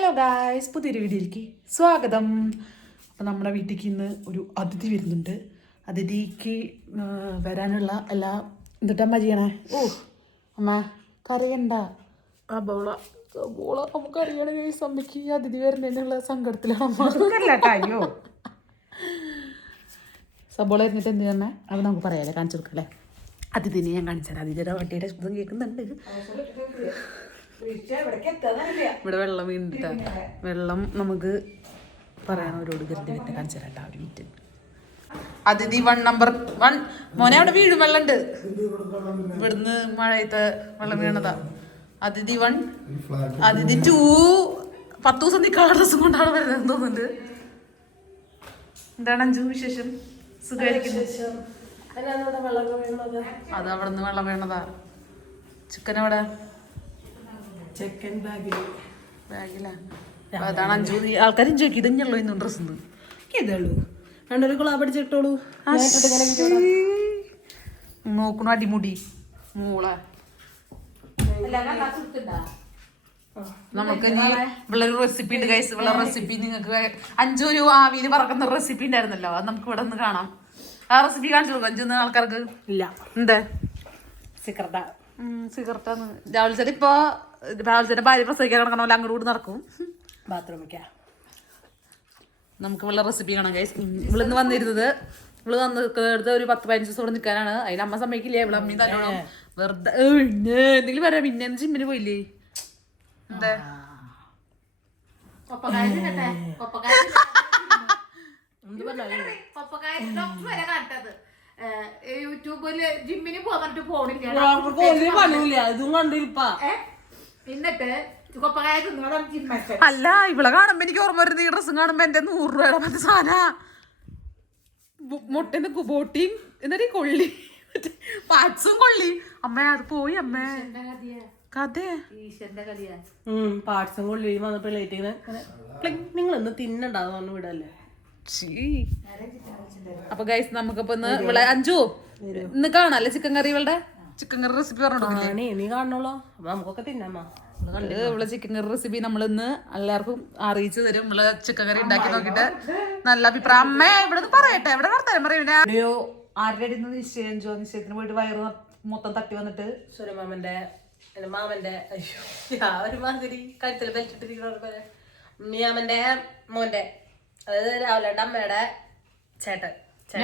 Hello guys, പുതിയൊരു വീഡിയോയിലേക്ക് സ്വാഗതം. അപ്പം നമ്മുടെ വീട്ടിലേക്ക് ഇന്ന് ഒരു അതിഥി വരുന്നുണ്ട്. അതിഥിക്ക് വരാനുള്ള എല്ലാ എന്നിട്ടമ്മ ചെയ്യണേ. ഓ അമ്മ കറിയണ്ട ബോള നമുക്കറിയണ ഗൈസ്. അമ്മയ്ക്ക് അതിഥി വരുന്നതിനുള്ള സങ്കടത്തിലാണ് അമ്മ. സബോള ഇരുന്നിട്ട് എന്ത് തന്നെ അത് നമുക്ക് പറയാല്ലേ, കാണിച്ചു കൊടുക്കല്ലേ. അതിഥിനെ ഞാൻ കാണിച്ചാൽ അതിഥിയുടെ വട്ടിയുടെ ശബ്ദം കേൾക്കുന്നുണ്ട്. ഇവിടെ വെള്ളം വീണിട്ട വെള്ളം നമുക്ക് പറയാൻ അവരോട് കരുതി വിട്ട് കാണിച്ചു തരാം. ഒരു മിനിറ്റ്. അതിഥി 1 നമ്പർ 1 മോനെ അവിടെ വീഴും വെള്ളമുണ്ട്. ഇവിടുന്ന് മഴയത്തെ വെള്ളം വീണതാ. അതിഥി 1, അതിഥി 2 10 ദിവസം നിൽക്കാനുള്ള ഡ്രസ്സും കൊണ്ടാണ് വരുന്നത് തോന്നുന്നുണ്ട്. എന്താണ് അഞ്ചു വിശേഷം? സുഖമായിരിക്കുന്നു. അത് അവിടെ നിന്ന് വെള്ളം വീണതാ. ചിക്കൻ അവിടെ ചിക്കൻ ബാഗിലാ. അതാണ് അഞ്ചു ആൾക്കാർ ചോദിക്കും ഇതഞ്ഞുള്ളൂ ഇന്നും ഡ്രസ്സ് ഇതുള്ളൂ. രണ്ടൊരു കുളാപടിച്ചിട്ടോളൂ. നോക്കണു അടിമുടി മൂള. നമുക്ക് ഇവിടെ റെസിപ്പി ഉണ്ട് ഗൈസ്. ഇവിടെ റെസിപ്പി നിങ്ങൾക്ക് അഞ്ചു ഒരു ആവിയിൽ പറക്കുന്ന റെസിപ്പി ഉണ്ടായിരുന്നല്ലോ, അത് നമുക്ക് ഇവിടെ ഒന്ന് കാണാം. ആ റെസിപ്പി കാണിച്ചു കൊടുക്കും അഞ്ചു ആൾക്കാർക്ക്. ഇല്ല എന്താ സിഗരറ്റാണ്. രാവിലെ ചേട്ടൻ ഇപ്പൊ രാവിലെ ചേട്ടൻ ഭാര്യ പ്രസവിക്കാൻ കിടക്കണ പോലെ അങ്ങോട്ട് നടക്കും ബാത്റൂമിക്കാ. നമുക്ക് ഇവിടെ റെസിപ്പി കാണാം ഗൈസ്. ഇവിടുന്ന് വന്നിരുന്നത് ഇവള് വന്നിട്ട് ഒരു 10-15 ദിവസം ഇവിടെ നിൽക്കാനാണ്. അതിന് അമ്മ സമ്മതിക്കില്ലേ. ഇവിടെ അമ്മയും തന്നെ വെറുതെ എന്തെങ്കിലും പറയാം. പിന്നെ ജിമ്മിന് പോയില്ലേ? എന്താ യൂട്യൂബില് ജിമ്മിന് പോന്നിട്ട് പോണില്ല. ഇതും കണ്ടിരിപ്പാ. എന്നിട്ട് അല്ല ഇവളെ കാണുമ്പോ എനിക്ക് ഓർമ്മ വരുന്നത് ഈ ഡ്രസ്സും കാണുമ്പോ എന്റെ 100 രൂപയുടെ മറ്റേ സാധന മുട്ടന്ന് ബോട്ടിയും എന്നിട്ട് കൊള്ളി പാട്സും കൊള്ളി. അമ്മ അത് പോയി അമ്മ കഥ പാട്സും കൊള്ളി വന്നപ്പോ നിങ്ങൾ ഇന്ന് തിന്നണ്ടാന്ന് വിടല്ലേ. അപ്പൊ ഗൈസ് നമുക്കിപ്പോ ഇന്ന് ഇവിടെ അഞ്ചു ഇന്ന് കാണാല്ലേ ചിക്കൻ കറി. ഇവളുടെ ചിക്കൻ കറി റെസിപ്പി പറഞ്ഞോളൂ. നീ കാണണല്ലോ. അപ്പൊ നമുക്കൊക്കെ തിന്നാമോ. ഇവിടെ ചിക്കൻ കറി റെസിപ്പി നമ്മളിന്ന് എല്ലാവർക്കും അറിയിച്ചു തരും. നമ്മള് ചിക്കൻ കറി ഉണ്ടാക്കി നോക്കിട്ട് നല്ല അഭിപ്രായം. അമ്മ ഇവിടെ പറയട്ടെ, ഇവിടെ വർത്താനം പറയൂല. ആരുടെ നിശ്ചയത്തിന് പോയിട്ട് വയറ് മൊത്തം തട്ടി വന്നിട്ട് സുരമാമന്റെ മാമന്റെ ഒരുമാതിരി കഴുത്തിൽ ബെൽറ്റിട്ടിരിക്കുന്ന മിയാമന്റെ മോന്റെ, അതായത് രാവിലെ അമ്മയുടെ ചേട്ടൻ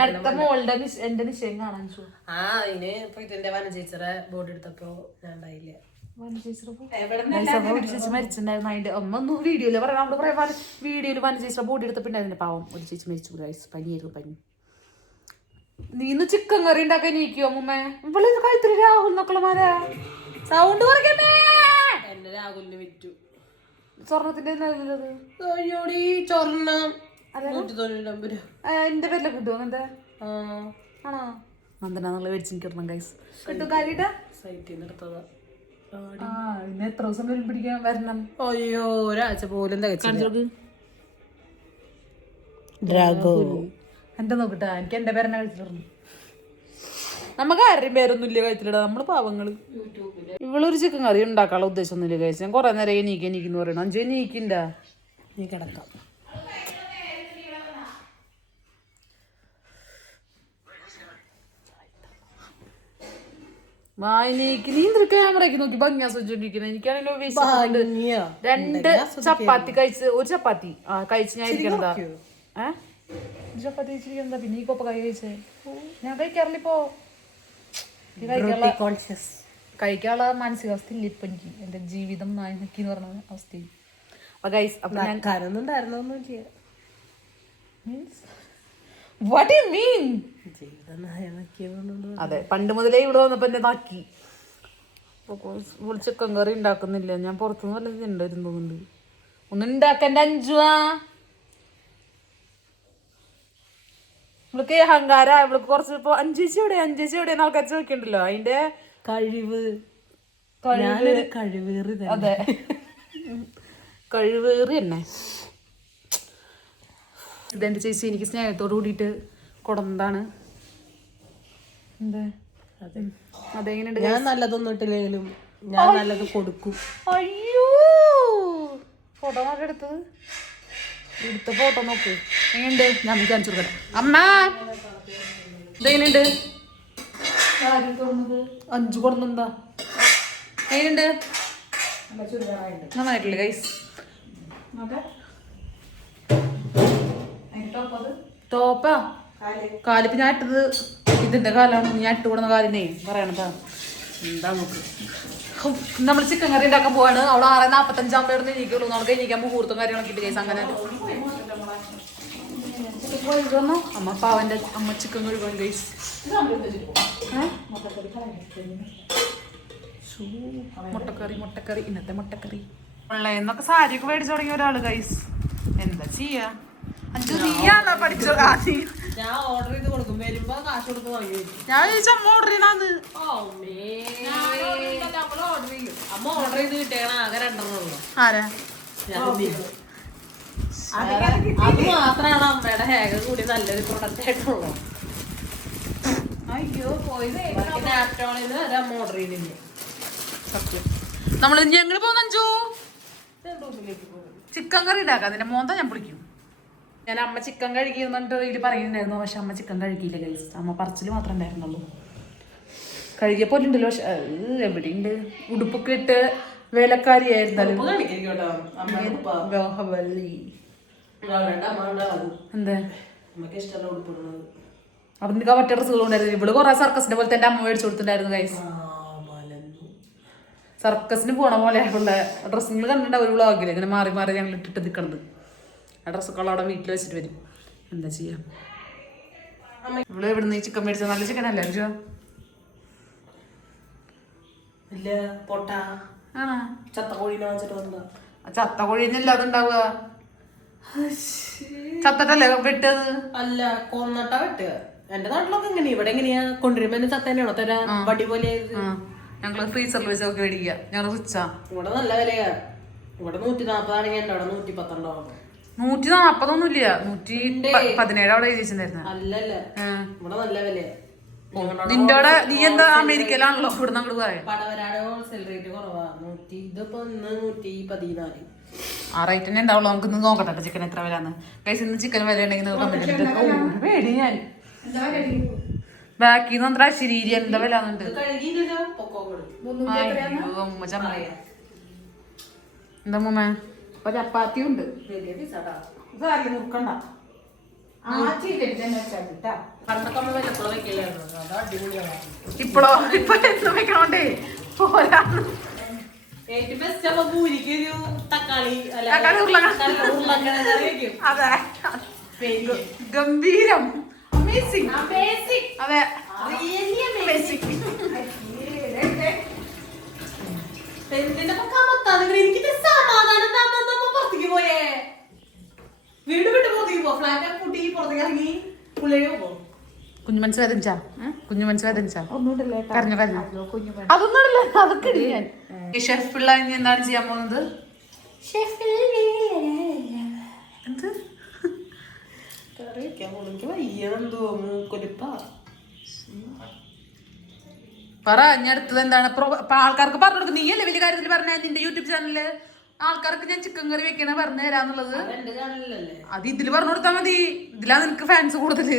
അടുത്ത മോളുടെ എന്റെ നിശ്ചയം കാണാൻ. അതിന് ഇപ്പൊ ഇതിന്റെ വനചേച്ചറെ ബോർഡ് എടുത്തപ്പോ ഞാൻ ഉണ്ടായില്ല. ചേച്ചി മരിച്ചിട്ടുണ്ടായിരുന്നു. അതിന്റെ ഒന്നും വീഡിയോയില് പറയാം. നമ്മള് പറയാൻ വീഡിയോയില് വന ചേച്ചിയുടെ ബോഡി എടുത്തപ്പിന്നെ അതിന്റെ പാവം ഒരു ചേച്ചി മരിച്ചു. പനിയായിരുന്നു പനി. നീ ഇന്ന് ചിക്കൻ കറി ഉണ്ടാക്കാൻ ഇരിക്കുവോ അമ്മൂമ്മേ? ഇവിടെ കഴുത്തിൽ രാഹുൽ നോക്കളമാരാ സൗണ്ട് കുറയ്ക്കണേ. എന്റെ രാഹുലിന് വിറ്റു. സ്വർണത്തിന്റെ ചൊർണം എന്റെ പേരിലെ കിട്ടുമോ അങ്ങനത്തെ? ആണോ? നന്ദനാന്നുള്ള മേടിച്ചിരിക്കണം ഗൈസ്. കിട്ടും കാര്യട്ടാ. സൈറ്റിൽ നിന്ന് എടുത്തതാ. ഇന്ന് എത്ര ദിവസം വരും പിടിക്കാൻ വരണം? അയ്യോ ഒരാഴ്ച പോലും എന്റെ നോക്കട്ടാ. എനിക്ക് എന്റെ പേരെന്നെ കഴിച്ചിട്ടുണ്ട്. നമുക്ക് ആരുടെയും പേരൊന്നും ഇല്ല കഴിച്ചിലിടാ. നമ്മള് പാവങ്ങള്. ഇവളൊരു ചിക്കൻ കറി ഉണ്ടാക്കാനുള്ള ഉദ്ദേശമൊന്നുമില്ല കഴിച്ചു. ഞാൻ കുറെ നേരം എണീക്കെന്ന് പറയണം. 5 എണീക്കണ്ട. നീ കിടക്കാം. വായനക്ക് നീ എന്തൊരു ക്യാമറയ്ക്ക് നോക്കി ഭംഗി ആസ്വദിച്ചോണ്ടിരിക്കുന്നത്. എനിക്കാണെങ്കിൽ 2 ചപ്പാത്തി കഴിച്ച് ഒരു ചപ്പാത്തി കഴിച്ച് ഞാൻ ഇരിക്കണതാ. ചപ്പാത്തി കഴിച്ചിരിക്കണതാ. പിന്നെ ഈ കൊപ്പ കൈ കഴിച്ചേ ഞാൻ കഴിക്കാറില്ല. ഇപ്പോ കഴിക്കാനുള്ള മാനസികാവസ്ഥ ഇല്ല ഇപ്പൊ എനിക്ക്. എന്റെ ജീവിതം നായകി എന്ന് പറഞ്ഞ അവസ്ഥയിൽ. അപ്പൊ ഗൈസ് അപ്പൊ ഞാൻ What do you mean? അതെ പണ്ട് മുതലേ ഇവിടെ വന്നപ്പോ എന്നെ നാക്കി. ചിക്കൻ കറി ഉണ്ടാക്കുന്നില്ല. ഞാൻ പുറത്തുനിന്ന് വല്ലതും ഉണ്ടായിരുന്നു തോന്നുന്നുണ്ട്. ഒന്നും ഉണ്ടാക്കണ്ട അഞ്ചുവാ. ഇവൾക്ക് അഹങ്കാര. ഇവൾക്ക് കുറച്ച് ഇപ്പൊ അഞ്ചേച്ചി എവിടെയെന്ന് ആൾക്കാർ ചോദിക്കണ്ടല്ലോ. അതിന്റെ കഴിവ്. അതെ കഴിവേറി തന്നെ. ഇതെന്റെ ചേച്ചി എനിക്ക് സ്നേഹത്തോട് കൂടിയിട്ട് കൊടന്നതാണ്. അതെങ്ങനെയുണ്ട്? ഞാൻ നല്ലതൊന്നും ഇട്ടില്ലെങ്കിലും ഞാൻ നല്ലത് കൊടുക്കും. അയ്യോ ഫോട്ടോ നോക്കി എടുത്തത് എടുത്ത ഫോട്ടോ നോക്ക് എങ്ങനെയുണ്ട് ഞാൻ കാണിച്ചു കൊടുക്കട്ടെ അമ്മ ഇതെങ്ങനെയുണ്ട് 5 കൊടുന്നെന്താ എങ്ങനെയുണ്ട് നന്നായിട്ടില്ലേ ഗൈസ് ടോപ്പാ കാലിപ്പ് ഞാൻ ഇട്ടത് ഇതിന്റെ കാലാണ് ഞാൻ ഇട്ട് കൊടുന്ന കാലിനെ പറയണതാ എന്താ നോക്ക് നമ്മൾ ചിക്കൻ കറി ഉണ്ടാക്കാൻ പോവാണ് അവിടെ 6:45 ആകുമ്പോഴേ എനിക്കുള്ളൂ നമുക്ക് കഴിഞ്ഞിരിക്കാൻ മുഹൂർത്തം കാര്യങ്ങളൊക്കെ ഇട്ട് കേസ് അങ്ങനെ അമ്മ പാവന്റെ അമ്മ ചിക്കൻ കഴുകാൻ ഗൈസ് മുട്ടക്കറി ഇന്നത്തെ മുട്ടക്കറി എന്നൊക്കെ സാരിയൊക്കെ മേടിച്ചു തുടങ്ങിയ ഒരാള് ഗൈസ് എന്താ ചെയ്യാ അഞ്ചു നീയാണോ പഠിച്ചോ ഞാൻ ഓർഡർ ചെയ്ത് കൊടുക്കും വരുമ്പോ കാശ് കൊടുത്ത് വാങ്ങി ഞാൻ ചോദിച്ച അമ്മ ഓർഡർ ചെയ്താന്ന് അമ്മ ഓർഡർ ചെയ്ത് കിട്ടിയാണ് ആകെ 2 ഉള്ളൂ ആരാ അത് മാത്രമാണ് അമ്മയുടെ ഹേഗ കൂടി നല്ലൊരു പ്രൊഡക്റ്റ് ആയിട്ടുള്ളൂ. അയ്യോ പോയി നാപ്റ്റോളിന് വരെ അമ്മ ഓർഡർ ചെയ്തില്ല. സത്യം നമ്മള് ഞങ്ങള് പോകുന്ന അഞ്ചു ചിക്കൻ കറി ഉണ്ടാക്കാം അതിന്റെ മോന്ത ഞാൻ പിടിക്കും. ഞാൻ അമ്മ ചിക്കൻ കഴുകിയെന്നിട്ട് ഇതിൽ പറയുന്നുണ്ടായിരുന്നു, പക്ഷെ അമ്മ ചിക്കൻ കഴുകിയില്ല ഗൈസ്. അമ്മ പറച്ചിൽ മാത്രമേ ഉണ്ടായിരുന്നുള്ളൂ. കഴുകിയപ്പോൾ ഉണ്ടല്ലോ, പക്ഷെ എവിടെയുണ്ട് ഉടുപ്പൊക്കെ ഇട്ട് വേലക്കാരി ആയിരുന്നല്ലോ. എന്താ അപ്പൊ നിനക്ക് മറ്റേ ഡ്രസ്സുകൾ ഉണ്ടായിരുന്നു. ഇവള് കുറെ സർക്കസിന്റെ പോലത്തെ എന്റെ അമ്മ മേടിച്ചു കൊടുത്തിട്ടുണ്ടായിരുന്നു ഗൈസ്. സർക്കസിന് പോണ പോലെ ഉള്ള ഡ്രസ്സുകൾ കണ്ടിട്ടുണ്ടാവും ഒരു വ്ളോഗില്. ഇങ്ങനെ മാറി മാറി ഞങ്ങൾ ഇട്ടിട്ട് നിൽക്കണത്. ആ ഡ്രസ്സൊക്കെ അവിടെ വീട്ടിൽ വെച്ചിട്ട് വരും. എന്താ ചെയ്യാം. ഇവിടെ ഇവിടുന്ന് ഈ ചിക്കൻ മേടിച്ചത് നല്ല ചിക്കൻ അല്ലേ അഞ്ചോ? ചത്ത കോഴിഞ്ഞല്ല അതുണ്ടാവുക. ചത്തട്ടല്ലേ വെട്ടത്? അല്ല, കൊന്നട്ടാ വെട്ടുക. എന്റെ നാട്ടിലൊക്കെ എങ്ങനെയാ, ഇവിടെ എങ്ങനെയാ കൊണ്ടുവരുമ്പോ ചത്ത തന്നെയാണോ തരാ? വടി പോലെ ഞങ്ങള് ഫ്രീസറിൽ വെച്ചൊക്കെ മേടിക്കുക. ഞങ്ങള് റിച്ചാ. ഇവിടെ നല്ല വിലയാ. ഇവിടെ 140 ആണെങ്കിൽ എന്റെ അവിടെ 110 ഉണ്ടാവും. 140 ഒന്നുമില്ല, 117 അവിടെ എഴുതിയിട്ടുണ്ടായിരുന്നു. അല്ലല്ല, ഇവിടെ നല്ല വിലയാ. നിന്റെ അവിടെ നീ എന്താ അമേരിക്കയിലാണല്ലോ, ഇവിടെ അങ്ങോട്ട് പോയ പടവരാട് ഹോൾസെയിൽ റേറ്റ് കുറവാ. ഇതിപ്പോ 114. ആ റേറ്റ് തന്നെ ഉണ്ടാവുള്ളൂ. നമുക്ക് ഇന്ന് നോക്കട്ടെ ചിക്കൻ എത്ര വിലന്ന്. കൈസ് ഇന്ന് ചിക്കൻ വില ഉണ്ടെങ്കിൽ പേടി ഞാൻ ബാക്കി അത്ര ശരീരി എന്താ വില എന്താ മുമ്മ? അപ്പൊ ചപ്പാത്തി ഉണ്ട്. മുറുക്കണ്ട ഇപ്പോഴോ? ഇപ്പൊ എന്ത് വെക്കണോണ്ടേ പോരാ. ഗംഭീരം, അമേസിംഗ്. അതെ, പോയേ വീട് വിട്ട് പുറത്തേക്ക് പോ. ഫ്ലാറ്റ് കൂട്ടി പുറത്തേക്ക് ഇറങ്ങി പുള്ളിയോ പോ. കുഞ്ഞു മനസ്സ് വേദനിച്ചാ? കുഞ്ഞു മനസ്സ് വേദനിച്ചാ? കരഞ്ഞു കരഞ്ഞു. അതൊന്നും ഇല്ല, അതൊക്കെ ഞാൻ ഷെഫ് പിള്ള എന്താണ് ചെയ്യാൻ പോകുന്നത്? എന്ത് കറി വെക്കാൻ പോകുന്നു. എനിക്ക് വയ്യതെന്തോ മൂക്കൊലിപ്പാ. പറ. ഇനി അടുത്തത് എന്താണ്? ആൾക്കാർക്ക് പറഞ്ഞു കൊടുക്കും. നീയല്ലേ വലിയ കാര്യത്തിൽ പറഞ്ഞ നിന്റെ യൂട്യൂബ് ചാനലില് ആൾക്കാർക്ക് ഞാൻ ചിക്കൻ കറി വെക്കണ പറഞ്ഞു തരാന്നുള്ളത്. അത് ഇതില് പറഞ്ഞു കൊടുത്താ മതി. ഇതിലാ നിനക്ക് ഫാൻസ് കൂടുതല്.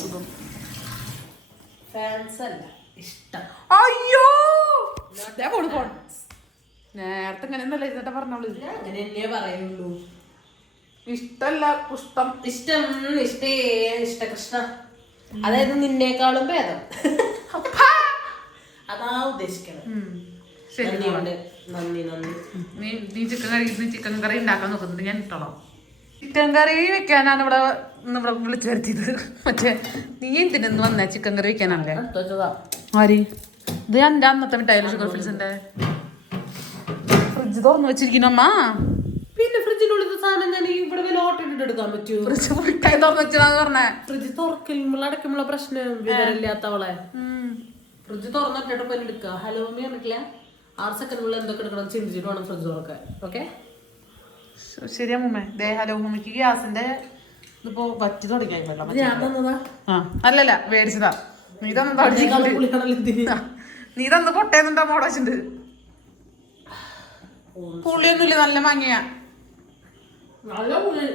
സുഖം. അയ്യോ നേരത്തെ ഇങ്ങനെ ഒന്നല്ല ഇരുന്നിട്ട് പറഞ്ഞോളൂ. അങ്ങനെ പറയുള്ളൂ. ഇഷ്ടല്ല പുഷ്ടം. ഇഷ്ടം ഇഷ്ടേ ഇഷ്ടകൃഷ്ണ. അതായത് നിന്നേക്കാളും ഭേദം. അതാ ഉദ്ദേശിക്കണത്. നന്ദി. നീ ചിക്കൻ കറി ഉണ്ടാക്കാൻ നോക്കുന്നുണ്ട്. ഞാൻ ഇട്ടോളാം. ചിക്കൻ കറി വെക്കാനാണ് ഇവിടെ വിളിച്ചു വരുത്തിയത്. മറ്റേ നീ എന്തിനൊന്ന് വന്നേ? ചിക്കൻ കറി വെക്കാനല്ലേ? ആര്? ഇത് എന്റെ അന്നത്തെ മിഠായില്ലേ ഷുഗർ ഫ്രിഡ്ജിന്റെ ഫ്രിഡ്ജ് തുറന്നു വെച്ചിരിക്കുന്നമ്മ. പിന്നെ ഫ്രിഡ്ജിനുള്ളിൽ സാധനം ഞാൻ ഇവിടെ വല്ല ഓട്ടോ ഇട്ടിട്ട് എടുക്കാൻ പറ്റൂ? ഫ്രിഡ്ജ് മിഠായി തുറന്നു വെച്ചാന്ന് പറഞ്ഞേ. ഫ്രിഡ്ജ് തുറക്കുമ്പോൾ അടക്കുമ്പോൾ പ്രശ്നം വിവരമില്ലാത്തവളെ. ഫ്രിഡ്ജ് തുറന്നിട്ടിട്ട് പോയി എടുക്കുക. ഹലോ മമ്മി പറഞ്ഞിട്ടില്ല 6 സെക്കൻഡിനുള്ളിൽ എന്തൊക്കെ എടുക്കണം ചിന്തിച്ചിട്ട് വേണം ഫ്രിഡ്ജ് തുറക്കാൻ. ഓക്കെ ശരിയാ മുമ്മേ. ഹലോ മമ്മിക്ക് ഗ്യാസിന്റെ ഇതിപ്പോ പറ്റി തുടങ്ങിയായി വെള്ളം. ഞാൻ തന്നതാ. അല്ലല്ല മേടിച്ചതാ. നീ തന്നതാ. നീ തന്ന് പൊട്ടേന്നുണ്ടോ മോട വെച്ചിട്ടുണ്ട്. പുളിയൊന്നുമില്ല, നല്ല മാങ്ങയാ. നല്ല പുളി.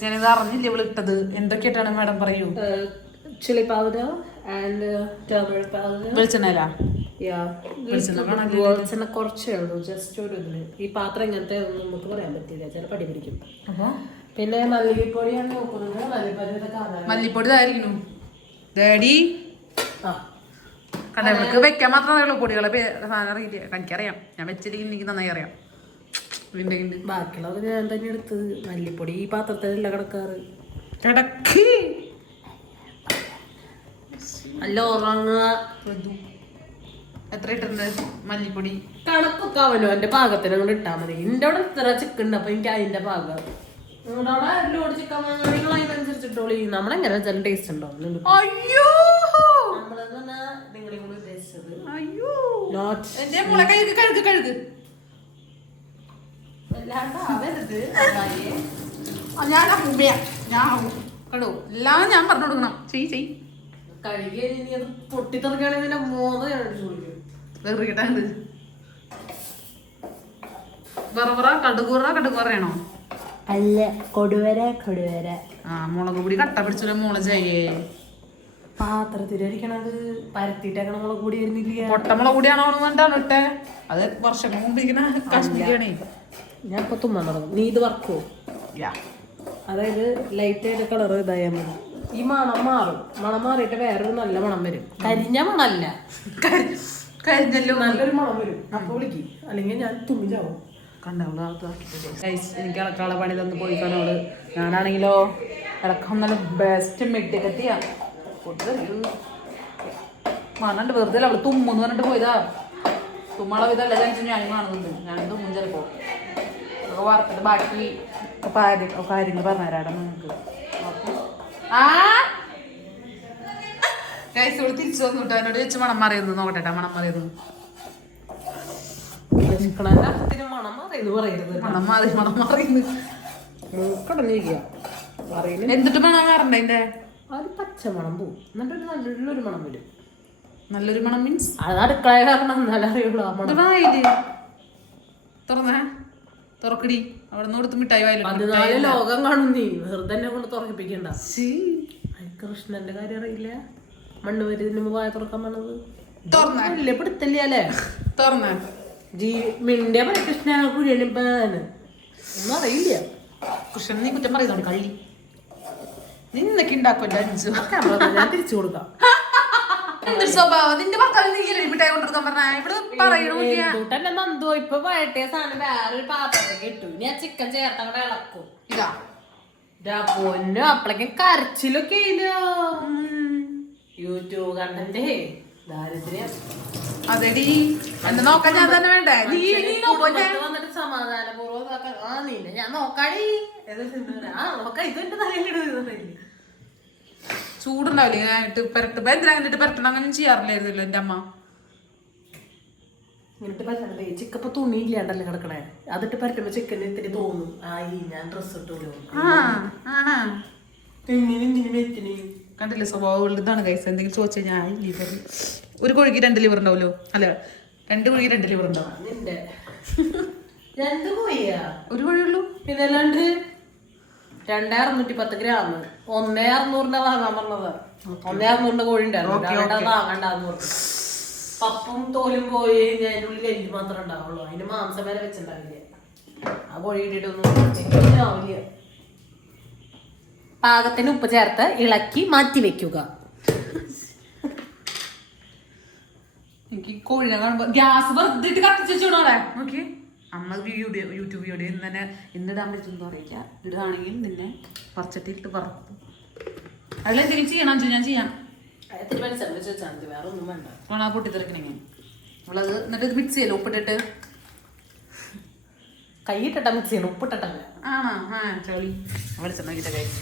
ഞാനിത് അറിഞ്ഞില്ല ഇവള് ഇട്ടത്. എന്തൊക്കെയായിട്ടാണ് മാഡം പറയൂ? Chilli powder and turmeric powder. വെളിച്ചെണ്ണയിലാ? വെളിച്ചെണ്ണ കുറച്ചേ ഉള്ളൂ, ജസ്റ്റ് ഒരു ഇതിന്. ഈ പാത്രം ഇങ്ങനത്തെ ഒന്നും നമുക്ക് പറയാൻ പറ്റില്ല, ചിലപ്പോൾ അടി പിടിക്കും. പിന്നെ മല്ലിപ്പൊടിയാണ് നോക്കുന്നത്. മല്ലിപ്പൊടി ഇതായിരുന്നു ഡാഡി. കണ്ട ഇവൾക്ക് വെക്കാൻ മാത്രമേ ഉള്ളൂ, പൊടികളെ സാധനം അറിയില്ല. എനിക്കറിയാം, ഞാൻ വെച്ചിരിക്കും, എനിക്ക് നന്നായി അറിയാം. ബാക്കിയുള്ളത് ഞാൻ തന്നെ എടുത്തത്. മല്ലിപ്പൊടി ഈ പാത്രത്തിലല്ല കിടക്കാറ്. കിടക്ക് അല്ല ഉറങ്ങുക. എത്ര ഇട്ടിട്ടുണ്ട് മല്ലിപ്പൊടി? കണക്കൊക്കെ അവനോ എന്റെ പാകത്തിന് അങ്ങോട്ട് ഇട്ടാൽ മതി. എന്റെ അവിടെ ഇത്ര ചിക്കൻ ഉണ്ട്, അപ്പൊ എനിക്ക് അതിന്റെ പാകം. നിങ്ങളുടെ അവിടെ ലോഡ് ചിക്കൻ നിങ്ങൾ അതിനനുസരിച്ചിട്ടോളി. നമ്മളെങ്ങനെ വെച്ചാലും ടേസ്റ്റ് ഉണ്ടാവും. അയ്യോ നമ്മളെന്ന് പറഞ്ഞാൽ നിങ്ങളെ കൂടെ ഉദ്ദേശിച്ചത്. അയ്യോ നോട്ട് എന്റെ മോളെ കഴുകു കഴുകു കഴുകു. കടോ എല്ലാം ഞാൻ പറഞ്ഞു കൊടുക്കണം. ചെയ് കഴുകി ഇനി അത് പൊട്ടിത്തെറിക്കുകയാണെങ്കിൽ മോന്ന് ഞാൻ അടിച്ചു കുടിക്കും. വെറുകിട്ടാണ്ട് കടുകൂറയാണോ? അല്ല, കൊടുവര. ആ മുളക് പൊടി കട്ട പിടിച്ചോ മോളെ ചെയ്യേ. പാത്രത്തിലടിക്കണത് പരത്തിട്ടേക്കണ മുളക് പൊടി വരുന്നില്ല. പൊട്ടമുളക് പൊടിയാണോ വേണ്ടാണ് ഇട്ടെ? അത് വർഷങ്ങൾ മുമ്പ് ഇരിക്കണ കാശ്മീരിയാണേ. ഞാൻ ഇപ്പൊ തുമ്മാൻ തുടങ്ങും. നീ ഇത് വറക്കുവോ? അതായത് ലൈറ്റ് ആയിട്ട് കളർ ഇതായാൽ മതി. ഈ മണം മാറും. മണം മാറിയിട്ട് വേറൊരു നല്ല മണം വരും. കരിഞ്ഞ മണല്ല, കരിഞ്ഞല്ലോ, നല്ലൊരു മണം വരും. അപ്പൊ വിളിക്കും, അല്ലെങ്കിൽ ഞാൻ തുമ്മിലാവും. കണ്ടവള് എനിക്ക് ഇളക്കാളെ പണി തന്ന് പോയിക്കാണവള്. ഞാനാണെങ്കിലോ ഇളക്കാൻ നല്ല ബെസ്റ്റ് മെഡിക്കത്തിയാ. മണണ്ട് വെറുതെ അവള് തുമ്മെന്ന് പറഞ്ഞിട്ട് പോയതാ. തുമ്മള വിധല്ല ഞാനും കാണുന്നുണ്ട്. ഞാൻ തുമ്മും ചിലപ്പോ. അതൊക്കെ വാർത്തിട്ട് ബാക്കി കാര്യങ്ങൾ പറഞ്ഞുതരാടാ നിങ്ങൾക്ക്. തിരിച്ചു വന്നിട്ടോ എന്നോട് ചോദിച്ചു മണം മാറിയെന്ന് നോക്കട്ടെ. മണം മാറിയത് മണം മാറിയെന്ന് എന്നിട്ട് മണം മാറണ്ട. അതിന്റെ പച്ച മണം പോവും, എന്നിട്ട് നല്ലൊരു മണം വരും. നല്ലൊരു മണം മീൻസ് അത് അടുക്കള കാരണം എന്നാലും അറിയുള്ളൂ. ആ മണം തുറക്കടി. അവിടെ നിന്ന് കൊടുത്ത് മിഠായി വായില്ല. 14 ലോകം കാണും. നീ വെറുതെ എന്നെ കൊണ്ട് തുറക്കിപ്പിക്കണ്ട. കൃഷ്ണന്റെ കാര്യം അറിയില്ല. മണ്ണ് വരുന്നതിന് വായ തുറക്കാൻ പറഞ്ഞത് തുറന്നല്ലേ പിടുത്തല്ലേ അല്ലേ? തുറന്ന മിണ്ടിയ കൃഷ്ണ കുഴിയണിപ്പാന് ഒന്നും അറിയില്ല. കൃഷ്ണൻ നീ കുറ്റം പറയുന്നുണ്ട്. കള്ളി നിന്നൊക്കെ ഉണ്ടാക്കുമല്ലോ. 5 ഞാൻ തിരിച്ചു കൊടുക്കാം. എന്തൊരു സ്വഭാവം നിന്റെ ഭർത്താവിന് നീ മിഠായി കൊണ്ടെടുക്കാൻ പറഞ്ഞ ഇവിടെ പറയണില്ല. നന്ദോ ഇപ്പൊ വഴട്ടിയ സാധനം വേറൊരു പാത്രത്തിൽ ഇട്ടു. ഞാൻ ചിക്കൻ ചേർത്തങ്ങടെ ഇളക്കും. ഇതാ പൊന്നു അപ്പളേക്കും കരച്ചിലൊക്കെ യൂട്യൂബ് കണ്ടേ ദാരിദ്ര്യം. അതെടി എന്നെ നോക്കാൻ ഞാൻ തന്നെ വേണ്ടേ? വന്നിട്ട് സമാധാനപൂർവ്വം നീല ഞാൻ നോക്കാടി. നോക്കാം, ഇതെന്റെ തലയിലിടുന്നില്ല. ചൂടുണ്ടാവില്ലേ ഇങ്ങനെയായിട്ട് പെരട്ടുമ്പോ എന്തിനാ കണ്ടിട്ട് പെരട്ടണം? അങ്ങനെ ചെയ്യാറില്ലായിരുന്നല്ലോ എന്റെ അമ്മ. ഇങ്ങോട്ട് പരട്ടേ ചിക്കപ്പ തുണി ഇല്ലാണ്ടല്ലേ കിടക്കണേ. അതിട്ട് പരട്ടുമ്പോ ചിക്കൻ ഇത്തിരി തോന്നും. ആയി ഞാൻ ഡ്രസ് ഇട്ടോളൂ. കണ്ടില്ലേ സ്വഭാവം ഇതാണ് കൈസ്. എന്തെങ്കിലും ചോദിച്ചു കഴിഞ്ഞാൽ ലിവർ ഒരു കോഴിക്ക് 2 ലിവർ ഉണ്ടാവല്ലോ. അല്ല 2 കോഴിക്ക് 2 ലിവർ ഉണ്ടാവും. നിന്റെ 2 കോഴിയാ? ഒരു കോഴിയുള്ളൂ. പിന്നെ അല്ലാണ്ട് 2610 ഗ്രാം 1600 വാങ്ങാൻ പറഞ്ഞത്. 1600 കോഴി ഉണ്ടായിരുന്നു. വാങ്ങണ്ടാന്ന് പറഞ്ഞു. പപ്പും തോലും പോയി കഴിഞ്ഞാൽ അതിൻ്റെ ഉള്ളിൽ എല്ല് മാത്രമേ ഉണ്ടാവുള്ളൂ. അതിന് മാംസം വരെ വെച്ചിട്ടുണ്ടാവില്ല. ആ കോഴി ഇട്ടിട്ടൊന്നും ആവില്ല. പാകത്തിന് ഉപ്പ് ചേർത്ത് ഇളക്കി മാറ്റി വെക്കുക. എനിക്ക് കോഴിനെ കാണുമ്പോ ഗ്യാസ് വെറുതെ കത്തിച്ച് വെച്ചോടെ നോക്കി. അമ്മ യൂട്യൂബ് വീഡിയോ ഇന്നെ ഇന്നിടാൻ പറ്റുമെന്ന് അറിയില്ല. ഇടുകയാണെങ്കിൽ നിന്നെ പറിച്ചിട്ടിട്ട് വറുക്കും. അതിലെന്തെങ്കിലും ചെയ്യണം ഞാൻ ചെയ്യാം. വേറെ ഒന്നും വേണ്ട. ആ പൊട്ടിത്തെറിക്കണെങ്കിൽ അവളത് എന്നിട്ട് ഇത് മിക്സ് ചെയ്യല്ലോ ഉപ്പിട്ടിട്ട്. കൈയിട്ടിട്ടാ മിക്സ് ചെയ്യണം, ഉപ്പിട്ടിട്ടല്ല. ആണോ? ചളി. വെളിച്ചെണ്ണ ഒഴിച്ചിട്ട് കൈസ്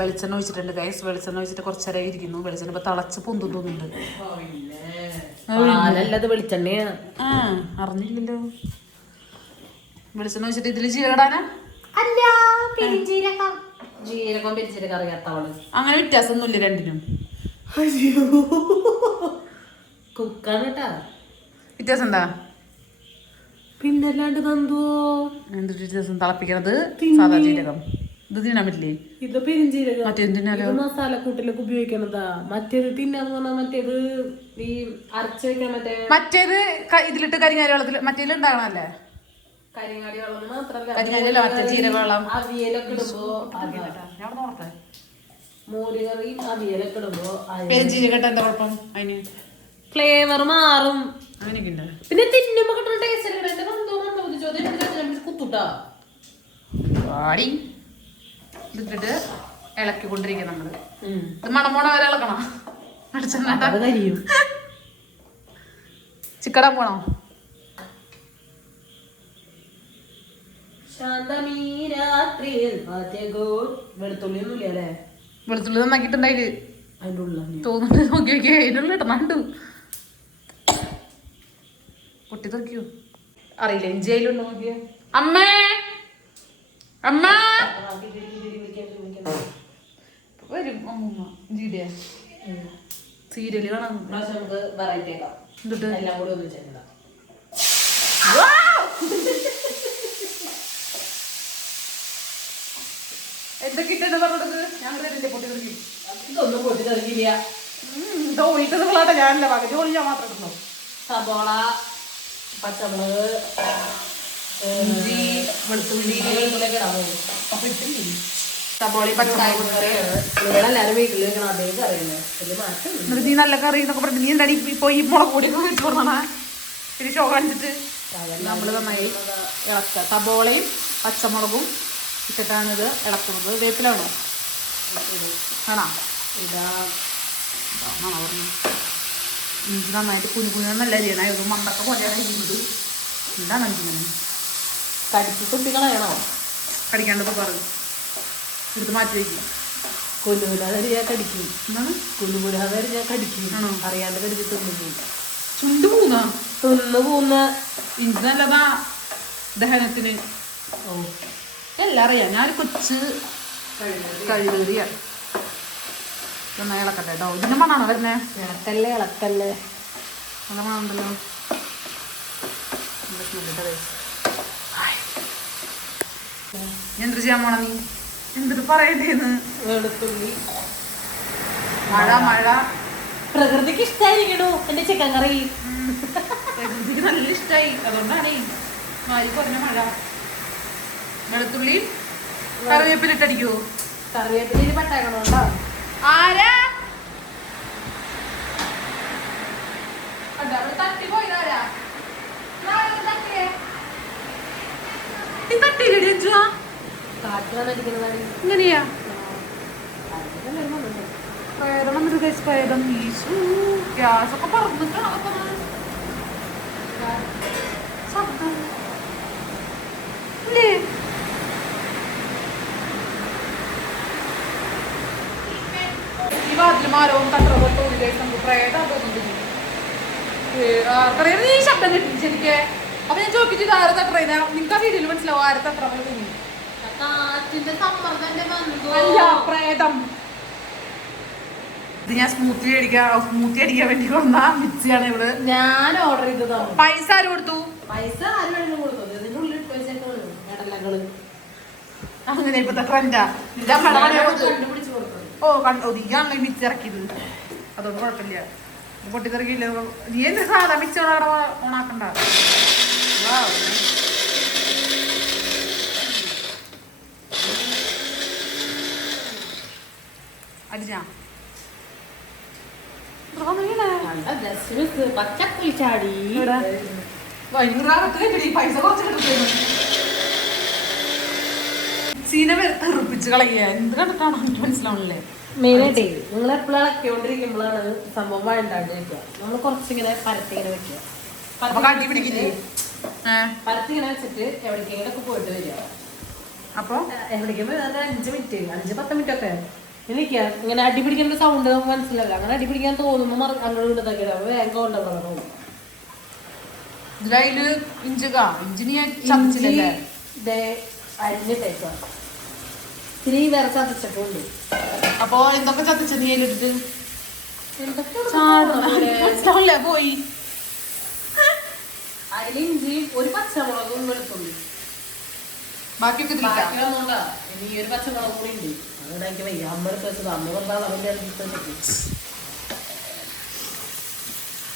വെളിച്ചെണ്ണ ഒഴിച്ചിട്ടുണ്ട് കൈസ്. വെളിച്ചെണ്ണ ഒഴിച്ചിട്ട് കുറച്ചേരം ഇരിക്കുന്നു. വെളിച്ചെണ്ണ ഇപ്പൊ തിളച്ച് പൊന്തും തോന്നുന്നുണ്ട്. പാലല്ലത് വെളിച്ചെണ്ണയാ. അറിഞ്ഞില്ലല്ലോ. വെളിച്ചെണ്ണ ഒഴിച്ചിട്ട് ഇതില് ജീരകടാനാ? അല്ല, ജീരകം പെരിഞ്ചീരകം അറിയാത്തവള്. അങ്ങനെ വ്യത്യാസമൊന്നുമില്ല രണ്ടിനും. കുക്കാണ് കേട്ടാ. വ്യത്യാസം എന്താ? പിന്നല്ലാണ്ട് തന്തുവോ എന്നിട്ട് ദിവസം തിളപ്പിക്കണത് സാധാ ജീരകം. ഇത് തിന്നാൻ പറ്റില്ലേ? ഇത് പെരിഞ്ചീരകം. മറ്റേതിനാലോ? ഇത് മസാലക്കൂട്ടിലൊക്കെ ഉപയോഗിക്കണതാ. മറ്റേത് തിന്നാന്ന് പറഞ്ഞാൽ മറ്റേത് ഈ അരച്ച് വെക്കാൻ മറ്റേത് ഇതിലിട്ട് കരിങ്ങാലി വെള്ളത്തിൽ മറ്റേതിൽ ഉണ്ടാകണല്ലേ? കരിങ്ങാടി വെള്ളം മാത്രല്ല, കരിങ്ങാലിയല്ല, മറ്റേ ജീരകവെള്ളം. അവിയലൊക്കെ ഇടുമ്പോ മോര് കറി അവിയലൊക്കെ ഇടുമ്പോ പെരിഞ്ചീരകം എന്താ കുഴപ്പം? അതിന് ഫ്ലേവർ മാറും. അങ്ങനെയൊക്കെ ഉണ്ട്. പിന്നെ തിന്നുമ്പോ കിട്ടുന്ന ടേസ്റ്റ് കുത്തുട്ടാ വാടി ഇതിട്ടിട്ട് ഇളക്കിക്കൊണ്ടിരിക്കുക നമ്മള്. ഇത് മണമോണ വരെ ഇളക്കണം. അത് കരിയും. ചിക്കടാൻ പോണോ? വെളുത്തുള്ളി ഒന്നുമില്ല അല്ലേ? വെളുത്തുള്ളി നന്നാക്കിട്ടുണ്ടായില് അതിന്റെ ഉള്ള തോന്നുന്നുണ്ട്. നോക്കി നോക്കി അതിൻ്റെ ഉള്ളിൽ ഇട്ടു പൊട്ടി തെറിക്കൂ. അറിയില്ല ഇഞ്ചി അതിലുണ്ടോ നോക്കിയ. അമ്മേ അമ്മ വരും അമ്മൂമ്മ. ജിയുടെ സീരിയല് കാണാൻ നമുക്ക് വെറൈറ്റി ആക്കാം. എന്നിട്ട് എല്ലാം കൂടി ഒന്നിച്ചിട്ടുണ്ടാ എന്തൊക്കെ ഇട്ടെന്ന് പറഞ്ഞത് ഞാൻ പൊട്ടി തെറിക്കും. ഇതൊന്നും പൊട്ടി തെറിക്കില്ല. ജോലിട്ടത് ഞാനല്ല പക ജോലി ഞാൻ മാത്രം ഇടുന്നു. സബോള, പച്ചമുളക്, ഇഞ്ചി, വെളുത്തുള്ളി വെളുത്തുള്ളിയൊക്കെ ഇടാമോ? സബോളി പച്ചമുളക്. നിങ്ങളെല്ലാരും വീട്ടിൽ വെക്കണം. അതേ കറിയുന്നത് വലിയ മാറ്റം. നീ നല്ല കറി എന്നൊക്കെ പറഞ്ഞു നീ എന്താടി ഇപ്പൊ ഈ മുളക് പൊടിയൊക്കെ വെച്ച് കൊടുക്കണ പിന്നെ ഷോ കാണിച്ചിട്ട് നമ്മള് നന്നായി ഇളക്കുക. സബോളയും പച്ചമുളകും ഇട്ടിട്ടാണ് ഇത് ഇളക്കുന്നത്. വേപ്പിലാണോ ആണോ? ഇതാ ആണോ പറഞ്ഞു. ഇഞ്ചി നന്നായിട്ട് കുഞ്ഞുകുഞ്ഞൊന്നല്ല ചെയ്യണേ. ഇത് മണ്ടക്ക പോലെയാണ് ചെയ്യുന്നത്. എന്താണ് ഇങ്ങനെ കടിച്ച് തുപ്പിക്കളയണോ? കടിക്കാണ്ടത് പറഞ്ഞു എടുത്ത് മാറ്റി വയ്ക്കും. കുലുകുലാതെ ഞാൻ കടിക്കും. എന്താണ് കുലുകുലാതെ ഞാൻ കടിക്കും. ആണോ? അറിയാണ്ട് കടിച്ച് തിന്നു ചുണ്ട് പൂന്ന തിന്നു പൂന്ന. ഇഞ്ചി നല്ലതാ ദഹനത്തിന്. ഓ എല്ലാം അറിയാം. ഞാൻ കൊച്ച് കഴിവേറിയാണ്. നന്നായി ഇളക്കട്ടെ കേട്ടോ. ഇതിന്റെ മണാണോ വരുന്നേ? ഇളക്കല്ലേ ഇളക്കല്ലേ. നല്ല മണമുണ്ടല്ലോ. എന്ത് ചെയ്യാൻ പോണ നീ? എന്തിട്ട് പറയണ്ടേന്ന്? വെളുത്തുള്ളി. മഴ മഴ പ്രകൃതിക്ക് ഇഷ്ടായിരിക്കണു എന്റെ ചിക്കൻ കറി. പ്രകൃതിക്ക് നല്ല ഇഷ്ടായി. അതുകൊണ്ടാണേ മാരി കുറഞ്ഞ മഴ. വെളുത്തുള്ളി കറിവേപ്പിലിട്ടടിക്കോ? കറിവേപ്പിലി പട്ടാക്കണോണ്ടോ? ആരാ തട്ടിപ്പോയതാരാ? കാറ്റ് വന്നിരിക്കുന്നതാണ്. ഇങ്ങനെയാ പ്രേതം മൃഗസ്പേദം ഈശു ഗ്യാസൊക്കെ പറന്നിട്ടാണ് ശബ്ദം ഇല്ലേ? ഈ വാതിൽ മാരവും തട്ടറോട്ടോടില്ലേ നമുക്ക് പ്രേതം തോന്നുന്നുണ്ട്. ആർക്കറിയാം ഈ ശബ്ദം കിട്ടി ശരിക്ക്. അപ്പൊ ഞാൻ ചോദിച്ചിട്ട് ഇത് ആരെ തട്ടറയുന്ന നിങ്ങൾക്ക് ആ വീഡിയോയിൽ മനസ്സിലാവും ആരെ തട്ടറ തോന്നി. കാറ്റിന്റെ സമ്മർദ്ദം. അല്ല പ്രേതം. ഇത് ഞാൻ സ്മൂത്തി അടിക്കാൻ വേണ്ടി കൊണ്ട മിക്സിയാണ് ഇവിടെ. ഞാൻ ഓർഡർ ചെയ്തതാണ്. പൈസ ആര് കൊടുത്തു? പൈസ ആരും വേണമെങ്കിലും കൊടുത്തത്. ഇതിന്റെ ഉള്ളിൽ പൈസകള് ഇടലകള് അങ്ങനെ ഇപ്പത്തെ ട്രെൻഡാ. കണ്ടുപിടിച്ച് കൊടുത്തത്. ഓ കണ്ടോ നീയാണല്ലോ മിക്സി ഇറക്കിയത്. അതുകൊണ്ട് കുഴപ്പമില്ല. പൊട്ടിത്തെറിക്കില്ല. നീ എന്ത് സാധാ മിക്സി ഓണാക്കണ്ട. അടിച്ചാ പച്ചക്കുളി ചാടി പൈസ കുറച്ച് മിക്സീനെ തെറിപ്പിച്ച് കളയുക. എന്ത് കണ്ടിട്ടാണോ എനിക്ക് മനസ്സിലാവണില്ലേ? മെയിനായിട്ടേ നിങ്ങൾ എപ്പോഴും ഇളക്കിക്കൊണ്ടിരിക്കുമ്പോഴാണ് സംഭവം വഴണ്ടാണ്ട് വെക്കുക. നമ്മൾ കുറച്ചിങ്ങനെ പരത്തിങ്ങനെ വെക്കുക. കാട്ടി പിടിക്കില്ലേ? പരത്തിങ്ങനെ വെച്ചിട്ട് എവിടേക്കെങ്കിലും ഒക്കെ പോയിട്ട് വരിക. അപ്പൊ എവിടേക്കും 5 മിനിറ്റ് 5-10 മിനിറ്റ് ഒക്കെ എനിക്ക് ഇങ്ങനെ അടിപിടിക്കേണ്ട സൗണ്ട് നമുക്ക് മനസ്സിലാവില്ല. അങ്ങനെ അടിപിടിക്കാൻ തോന്നുമ്പോൾ അങ്ങോട്ട് ഇട്ടതൊക്കെ വേഗം കൊണ്ടുപോകണം. ഇതിലതില് ഇഞ്ചിനി ചതച്ചില്ലല്ലേ? അരിഞ്ഞിട്ടേക്കാം. ഇത്തിരി വേറെ ചതച്ചിട്ടുണ്ട്. അപ്പൊ എന്തൊക്കെ ചതച്ച നീ അതിലിട്ടിട്ട് എന്തൊക്കെ മനസ്സിലാവില്ല പോയി. അതിൽ ഇഞ്ചി ഒരു പച്ചമുളക് വെളുത്തുള്ളി. ബാക്കിയൊക്കെ ഇതിലിട്ടാ? ബാക്കിയൊന്നുമില്ല. ഇനി ഈ ഒരു പച്ചമുളക് കൂടി ഉണ്ട്. അതുകൊണ്ട് എനിക്ക് വയ്യ. അമ്മ എടുത്ത് വെച്ചത് അമ്മ വെറുതെ അളവിന്റെ അടുത്ത് വെച്ചിട്ട്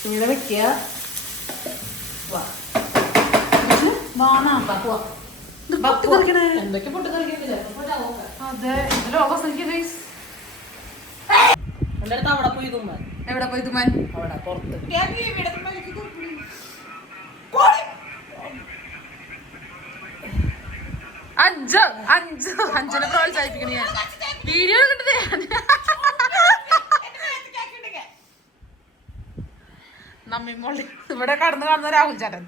ഇങ്ങനെ വെക്കുക. വാ പോവാ. എന്തൊക്കെ പൊട്ടി കളിക്കുന്നില്ല. അതെ ഇതിൽ അവസാനിക്കും. എന്റെ അടുത്ത് അവിടെ പോയി തുമ്മാൻ. എവിടെ പോയി തുമ്മാൻ? അവിടെ പുറത്ത്. അഞ്ചിനെ പ്രോത്സാഹിപ്പിക്കണേ ഞാൻ. വീഡിയോ കിട്ടതേ നമ്മി മോളി ഇവിടെ കടന്ന് കാണുന്ന രാഹുൽ ചേട്ടൻ.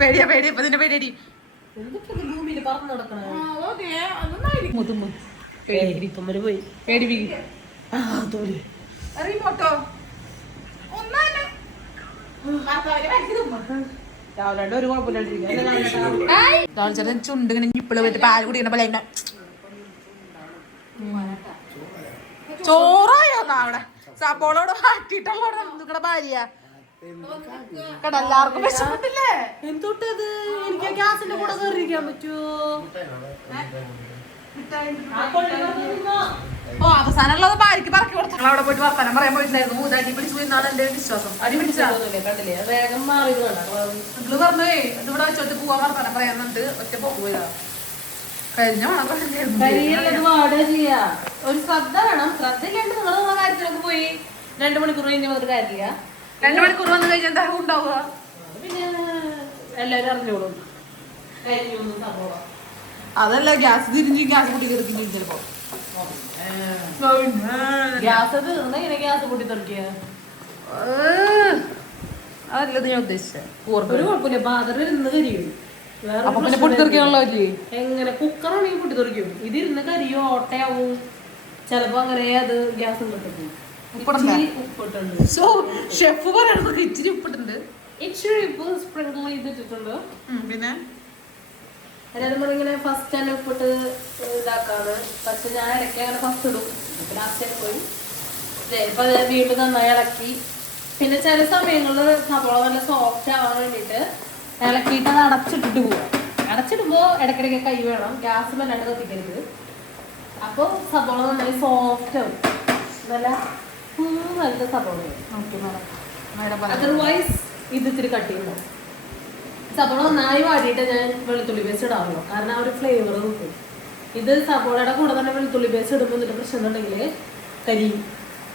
പേടിയാ പേടിയാ ഇപ്പൊ നിന്റെ പേടിയടി. ഭൂമിയിൽ പറന്ന് നടക്കണ പോയി പേടി തോല് റിമോട്ടോ രാവിലെ ഒരു കുഴപ്പമില്ലാണ്ടിരിക്കും. രാഹുൽ ചേട്ടൻ ചുണ്ട് ഇങ്ങനെ ഇപ്പിള് പറ്റി പാല് കുടിക്കണ പോലെ ഇങ്ങനെ ചോറായോ അവിടെ സപ്പോളോട് മാറ്റിയിട്ടുള്ളോടെ നിങ്ങളുടെ ഭാര്യ കട എല്ലാവർക്കും വിഷമിട്ടില്ലേ? എന്തൊട്ടത് എനിക്ക് ഗ്യാസിന്റെ കൂടെ കയറിയിരിക്കാൻ പറ്റുമോ? ഓ അവസാനമുള്ളത് ഭാര്യക്ക് പറക്കി കൊടുത്തു. അവിടെ പോയിട്ട് വർത്താനം പറയാൻ പോയിട്ടുണ്ടായിരുന്നു. മൂതാട്ടി പിടിച്ചു പോയിന്നാണ് എന്റെ വിശ്വാസം. അടി പിടിച്ചാ കണ്ടില്ലേ വേഗം മാറി നിങ്ങള് പറഞ്ഞേ ഇതിവിടെ വെച്ചോട്ട് പോവാൻ വർത്താനം പറയാന്നുണ്ട്. ഒറ്റ പോക്ക് പോയതാ. കഴിഞ്ഞ കരിയല്ലത് പാടുക ചെയ്യാ. ഒരു ശ്രദ്ധ വേണം. ശ്രദ്ധ ഇല്ലാണ്ട് നിങ്ങളെ കാര്യത്തിലൊക്കെ പോയി 2 മണിക്കൂർ കഴിഞ്ഞാൽ ഒരു കാര്യമില്ല. 2 മണിക്കൂർ വന്ന് കഴിഞ്ഞാൽ എന്താ ഉണ്ടാവുക? പിന്നെ എല്ലാരും അറിഞ്ഞോളും. കരിഞ്ഞൊന്നും സംഭവം അതല്ല ഗ്യാസ് തിരിഞ്ഞ് ഗ്യാസ് പൊട്ടി കയറി ചിലപ്പോ. ഗ്യാസ് തീർന്ന ഇങ്ങനെ ഗ്യാസ് പൊട്ടി തെറിക്കുക. അതല്ലത് ഞാൻ ഉദ്ദേശിച്ചത്. ഒരു കുഴപ്പമില്ല. ബാധർ ഇരുന്ന് കരിയും. അപ്പൊ പിന്നെ പൊട്ടിത്തെറിക്കാനുള്ള എങ്ങനെ കുക്കറാണെങ്കിൽ പൊട്ടിത്തെറിക്കും. ഇതിരുന്ന് കരിയോ ഓട്ടയാവും. ചിലപ്പോ അങ്ങനെ അത് ഗ്യാസ് കിട്ടും. ഉപ്പിട്ടുണ്ട്. ഷെഫ് പറയണത് ഇച്ചിരി ഉപ്പിട്ടുണ്ട്. ഇച്ചിരി ഉപ്പ് സ്പ്രിങ്കിൾ ചെയ്തിട്ടുണ്ട്. പിന്നെ എല്ലാവരും ഇങ്ങനെ ഫസ്റ്റ് തന്നെ ഉപ്പിട്ട് ഇതാക്കാണ്. പക്ഷെ ഞാൻ ഇടയ്ക്ക് അങ്ങനെ ഫസ്റ്റ് ഇടും. ലാസ്റ്റ് പോയി ചിലപ്പോൾ അത് വീണ്ടും നന്നായി ഇളക്കി. പിന്നെ ചില സമയങ്ങളിൽ സവാള നല്ല സോഫ്റ്റ് ആവാൻ വേണ്ടിയിട്ട് ഇളക്കിയിട്ട് അത് അടച്ചിട്ടിട്ട് പോവാം. അടച്ചിടുമ്പോൾ ഇടയ്ക്കിടയ്ക്ക് കൈ വേണം. ഗ്യാസ് വല്ലാണ്ട് കത്തിക്കരുത്. അപ്പോൾ സവാള നന്നായി സോഫ്റ്റ് ആവും. നല്ല സവാള. അതർവൈസ് ഇത് ഇത്തിരി കട്ട് ചെയ്യുന്നു. സവാള നന്നായി വാടിയിട്ട് ഞാൻ വെളുത്തുള്ളി പേസ്റ്റ് ഇടാറുള്ളൂ. കാരണം ആ ഒരു ഫ്ലേവർ കിട്ടും. ഇത് സവാളയുടെ കൂടെ തന്നെ വെളുത്തുള്ളി പേസ്റ്റ് ഇടുമ്പോൾ എന്നിട്ട് പ്രശ്നം ഉണ്ടെങ്കിൽ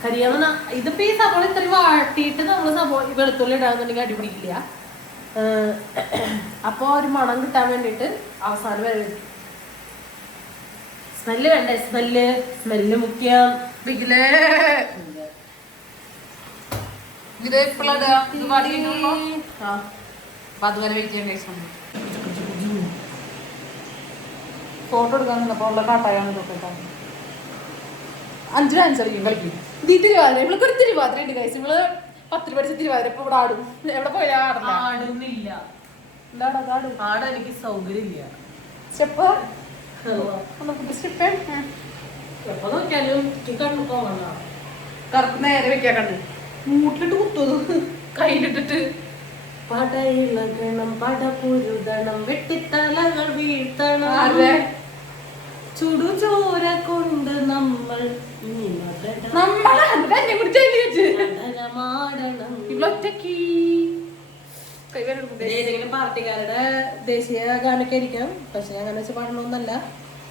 കരിയാന്ന്. ഇതിപ്പോൾ ഈ സവാള ഇത്ര വാട്ടിയിട്ട് നമ്മൾ വെളുത്തുള്ളി ഇടാന്നുണ്ടെങ്കിൽ അടിപിടിക്കില്ല. അപ്പോൾ ഒരു മണം കിട്ടാൻ വേണ്ടിയിട്ട് അവസാനം വരെ സ്മെല്ല് വേണ്ടേ? സ്മെല്ല് മുഖ്യം. ഫോട്ടോ എടുക്കാന്നപ്പോ ഉള്ള കാട്ടായാണ് ഇതൊക്കെ. 5 ഡാൻസറിക്കും കളിക്കും. ഇത് തിരുവാതിര ഇവൾക്ക് ഒരു തിരുവാതിര ഉണ്ട് കഴിച്ചു. ഇവള് 10 പഠിച്ച തിരുവാതിര ഇപ്പൊ ഇവിടെ ആടും. എവിടെ പോയാ ആടുന്നില്ല. ആടാൻ എനിക്ക് സൗകര്യം ഇല്ല. സ്റ്റെപ്പ് എപ്പോ നോക്കിയാലും കണ്ണു പോകണ്ട. കറുപ്പ് നേരെ വെക്കാ കണ്ണ് മൂട്ടിലിട്ട് കുത്തുന്നത് കയ്യിലിട്ടിട്ട്. പടയിളകണം പടപുരുതണം വെട്ടിത്തലകൾ വീഴ്ത്തണം. ചുടുചോര കൊണ്ട് നമ്മൾ ഏതെങ്കിലും പാർട്ടിക്കാരുടെ ദേശീയ ഗാനൊക്കെ ആയിരിക്കാം. പക്ഷെ അങ്ങനെ വെച്ച് പാടണമെന്നല്ല,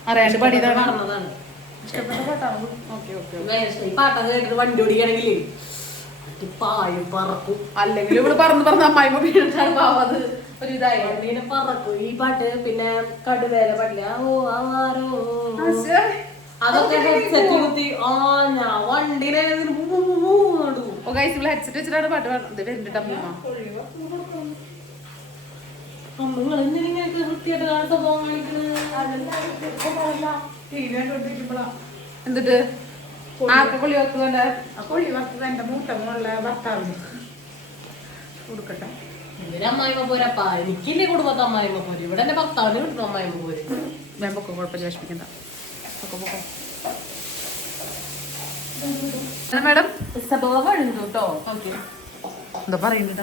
അറിയാണ്ട് പാടുന്നതാണ്. പാട്ടൊക്കെ കേട്ടിട്ട് വണ്ടി ഓടിക്കുകയാണെങ്കിൽ പായും പറക്കും. അല്ലെങ്കിൽ ഇവിടെ പറന്ന് പറഞ്ഞ അമ്മായിമ്മ വീണിട്ടാണ് പാവത് ഒരു ഇതായി ഇങ്ങനെ പറക്കും ഈ പാട്ട്. പിന്നെ കടുവേല പാടില്ല. ഓ ആരോ അതൊക്കെ ഹെഡ്സെറ്റ് കുത്തി ഞാൻ വണ്ടിനെ ഹെഡ്സെറ്റ് വെച്ചിട്ടാണ് പാട്ട് പാടുന്നത്. വരുന്നുണ്ട് നിങ്ങൾ എന്തിനെ വൃത്തിയായിട്ട് കാണാത്ത പോകാൻ എന്നിട്ട് ആർക്കെ കൊള്ളി വെക്കുന്നുണ്ട്. കൊള്ളി വറുത്തത് എന്റെ മൂട്ട മുള്ള ഭർത്താവിന് കൊടുക്കട്ടെ. ഇതിന് അമ്മായിമ്മ പോരപ്പാ എനിക്കില്ലേ കുടുംബത്തെ അമ്മായിമ്മ പോര് ഇവിടെ എന്റെ ഭർത്താവിന് കിട്ടുന്ന അമ്മായിമ്മ പോര് ഞാൻ പൊക്കോ കുഴപ്പമില്ല വിഷമിക്കണ്ട പൊക്കോ പൊക്കോ മാഡം സബവ ഉണ്ട് കേട്ടോ ഓക്കെ എന്താ പറയുന്നത്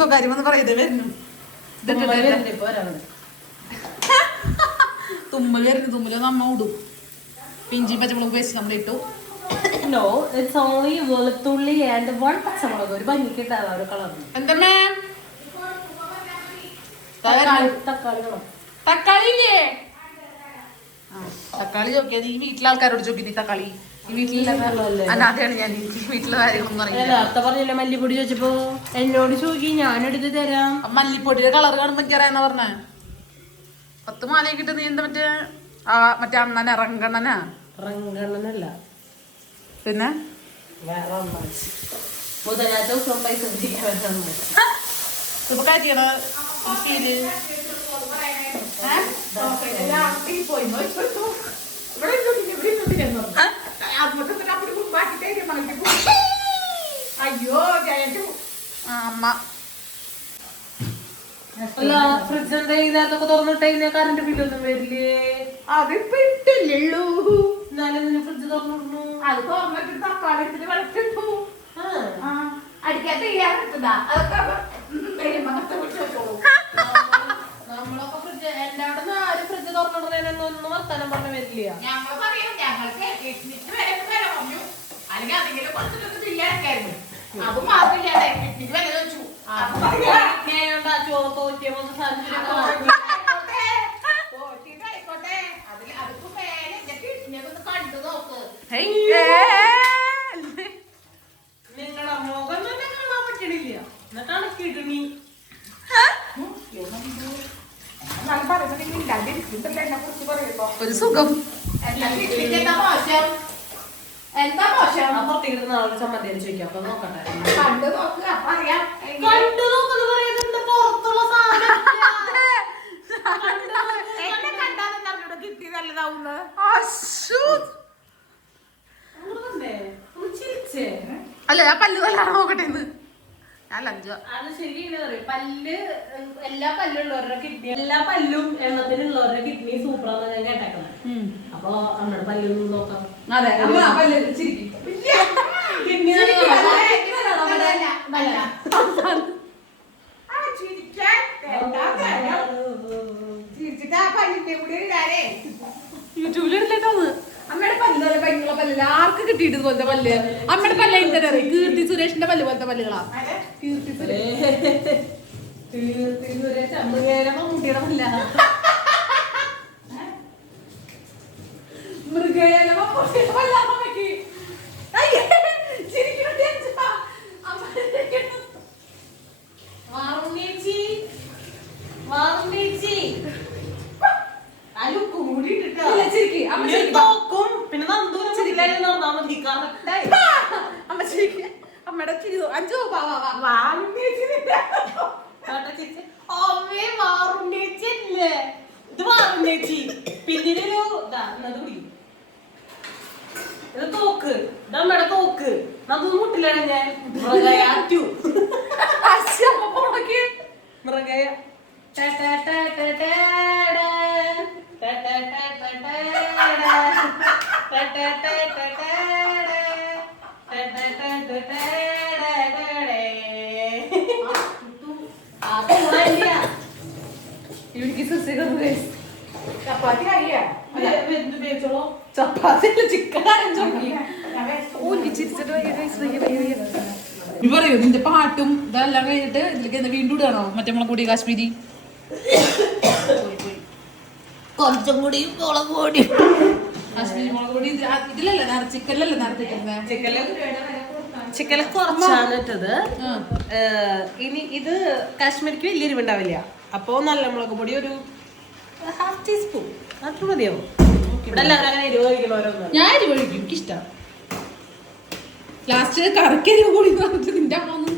സ്വകാര്യം ഒന്ന് പറയുന്നത് വരുന്നു തുമ്മല് വരുന്നു തുമ്മല് നമ്മ ഇടും പിഞ്ചി പച്ചമുളക് പേസ്റ്റ് നമ്മൾ ഇട്ടു നോ ഇറ്റ്സ് ഓൺലി വെളുത്തുള്ളി ആൻഡ് 1 പച്ചമുളക് ഒരു ഭംഗിക്കിട്ടാണ് ഒരു കളർ എന്താ മാം തക്കാളി തക്കാളി ഇല്ലേ തക്കാളി ചോദിക്കാതെ ഈ വീട്ടിലെ ആൾക്കാരോട് ചോദിക്കും നീ തക്കാളി ഈ വീട്ടിലെ അനാഥയാണ് ഞാൻ വീട്ടിലെ കാര്യങ്ങളൊന്നും അറിയില്ല നേരത്തെ പറഞ്ഞില്ല മല്ലിപ്പൊടി ചോദിച്ചപ്പോ എന്നോട് ചോദിക്കി ഞാനെടുത്ത് തരാം മല്ലിപ്പൊടിയുടെ കളർ കാണുമ്പോ എനിക്ക് അറിയാന്നാ പറഞ്ഞേ 10 മാലയൊക്കെ ഇട്ട് നീ എന്താ മറ്റേ അണ്ണനാ റങ്കണ്ണനാ റങ്കണ്ണനല്ല പിന്നെ വേറെ ബുധനാഴ്ച ദിവസം പൈസ ഇപ്പൊ കാര്യണ ഫീല് അയ്യോ അമ്മ അല്ല ഫ്രിഡ്ജ് എന്താ ഇതൊക്കെ തുറന്നിട്ടേ കറണ്ട് ബില്ലൊന്നും വരില്ലേ അതിപ്പോ ഇട്ടില്ലു എന്നാലും ഫ്രിഡ്ജ് തുറന്നിടുന്നു അത് തുറന്നിട്ട് തക്കാളി എടുത്തിട്ട് വളർത്തിട്ടു അടിക്കാൻ തയ്യാറെടുത്തതാ അതൊക്കെ നമ്മളൊക്കെ ഫ്രിഡ്ജ് എന്റെ അവിടെ ആരും ഫ്രിഡ്ജ് തുറന്നിടുന്നതിനൊന്നും വർത്താനം പറഞ്ഞ വരില്ല ഞങ്ങൾ പറയും ഞങ്ങൾക്ക് കിഡ്നിക്ക് വരെ പറഞ്ഞു അല്ലെങ്കിൽ അതെങ്കിലും കുറച്ചിട്ടൊക്കെ ചെയ്യാനൊക്കെയായിരുന്നു അത് മാത്രമില്ലാതെ കിഡ്നിക്ക് വില വെച്ചു നിങ്ങളുടെ മുഖം തന്നെ കാണാൻ പറ്റണില്ല എന്നിട്ടാണ് കിഡ്നി ഒരു സുഖം എന്താ മോശം അപ്പുറത്തേക്ക് നാളെ ചമ്മന്തി ചോദിക്കാം അപ്പൊ നോക്കട്ടെ കണ്ടു നോക്ക് അപ്പൊ അറിയാം കണ്ടു നോക്കുന്നു പറയുന്നത് പുറത്തുള്ള സാധനം എന്നെ കണ്ടാൽ കിട്ടി നല്ലതാവുന്ന അല്ല ഞാൻ പല്ല് നല്ലോണം നോക്കട്ടെ ഇന്ന് ഞാൻ ലഞ്ചോ അത് ശരിയാണ് പറയും പല്ല് എല്ലാ പല്ലുള്ളവരുടെ കിഡ്നി എല്ലാ പല്ലും എണ്ണത്തിനുള്ളവരുടെ കിഡ്നി സൂപ്പറാന്ന് ഞാൻ കേട്ടേക്കണം അപ്പൊ നമ്മുടെ പല്ലൊന്നും നോക്കാം അതെ പല്ല് ചിരിക്കും കിഡ്നി യൂട്യൂബിലിടല്ലേട്ടോ അത് അമ്മയുടെ പല്ല് നല്ല ഭംഗിയുള്ള പല്ലില്ല ആർക്ക് കിട്ടിയിട്ട് ഇതുപോലത്തെ പല്ല് അമ്മയുടെ പല്ല് എന്താ അറിയാം കീർത്തി സുരേഷിന്റെ പല്ല് പോലത്തെ പല്ലുകളാ കീർത്തി സുരേഷ് മമ്മൂട്ടിയുടെ പല്ല മൃഗേല മമ്മൂട്ടിയുടെ പല്ലാമ്മക്ക് പിന്നെ നന്ദൂരം ചിരിക്കാനും നടന്നാൽ മതി അമ്മ ശരിക്കും അമ്മയുടെ ചിരി 5 അമ്മേ വാറുണ്ടേച്ചില്ലേ ഇത് വാറുണ്ടേച്ചി പിന്നീടൊരു ഇത് തോക്ക് ഇതമ്മയുടെ തോക്ക് നന്ദു മുട്ടിലാണ് ഞാൻ മൃഗയാറ്റു മൃഗയ ചപ്പാത്തി അറിയാ ചപ്പാത്തി ചിക്കൻ പറയൂ നിന്റെ പാട്ടും ഇതെല്ലാം കഴിഞ്ഞിട്ട് ഇതിലേക്ക് വീണ്ടും ഇടുകയാണോ മറ്റേ മുളക് പൊടി കാശ്മീരി കുറച്ചും കൂടി മുളക് പൊടി കാശ്മീരി മുളക് പൊടി ഇതിലല്ലേ ചിക്കനിലല്ലേ നേരത്തെ ചിക്കനിൽ കുറച്ചാണ് ഇട്ടത് ഇനി ഇത് കാശ്മീരിക്ക് വലിയ എരിവുണ്ടാവില്ല അപ്പൊ നല്ല മുളക് പൊടി ഒരു 1/2 ടീസ്പൂൺ അത്ര മതിയാവും ഇവിടെ എല്ലാവരും അങ്ങനെ എരിവ് കഴിക്കണോരോന്നും ഞാൻ എരിവ് കഴിക്കും എനിക്കിഷ്ടം ലാസ്റ്റ് കറക്കി എരിവ് കൂടി പറഞ്ഞിട്ട് നിന്റെ അമ്മ ഒന്ന്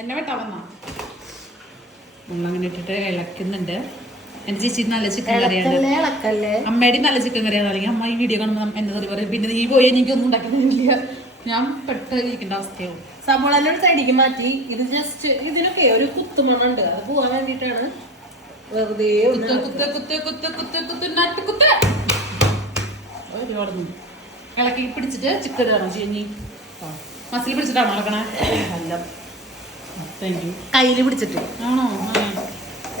എന്നെ വെട്ടാൻ വന്നാ നമ്മളങ്ങനെ ഇട്ടിട്ട് ഇളക്കുന്നുണ്ട് എന്റെ ചേച്ചി നല്ല ചിക്കൻ കറിയാണ് അമ്മയുടെ നല്ല ചിക്കൻ കറിയാണ് അല്ലെങ്കിൽ അമ്മ ഈ വീഡിയോ കാണുമ്പോൾ എന്താ പറയും പിന്നെ നീ പോയി എനിക്കൊന്നും ഉണ്ടാക്കുന്നില്ല ഞാൻ പെട്ടെന്ന് ഇരിക്കേണ്ട അവസ്ഥയാവും സബോള സൈഡിക്ക് മാറ്റി. ഇത് ജസ്റ്റ് ഇതിനൊക്കെ ഒരു കുത്തുമണ്ണുണ്ട്, അത് പോവാൻ വേണ്ടിട്ടാണ് വെറുതെ ഇളക്കി പിടിച്ചിട്ട് ചിക്കൻ ഇടണം. ചേച്ചി മസിൽ പിടിച്ചിട്ടാണോ ഇളക്കണേ? നല്ല താങ്ക് യു. കയ്യില് പിടിച്ചിട്ട് ആണോ?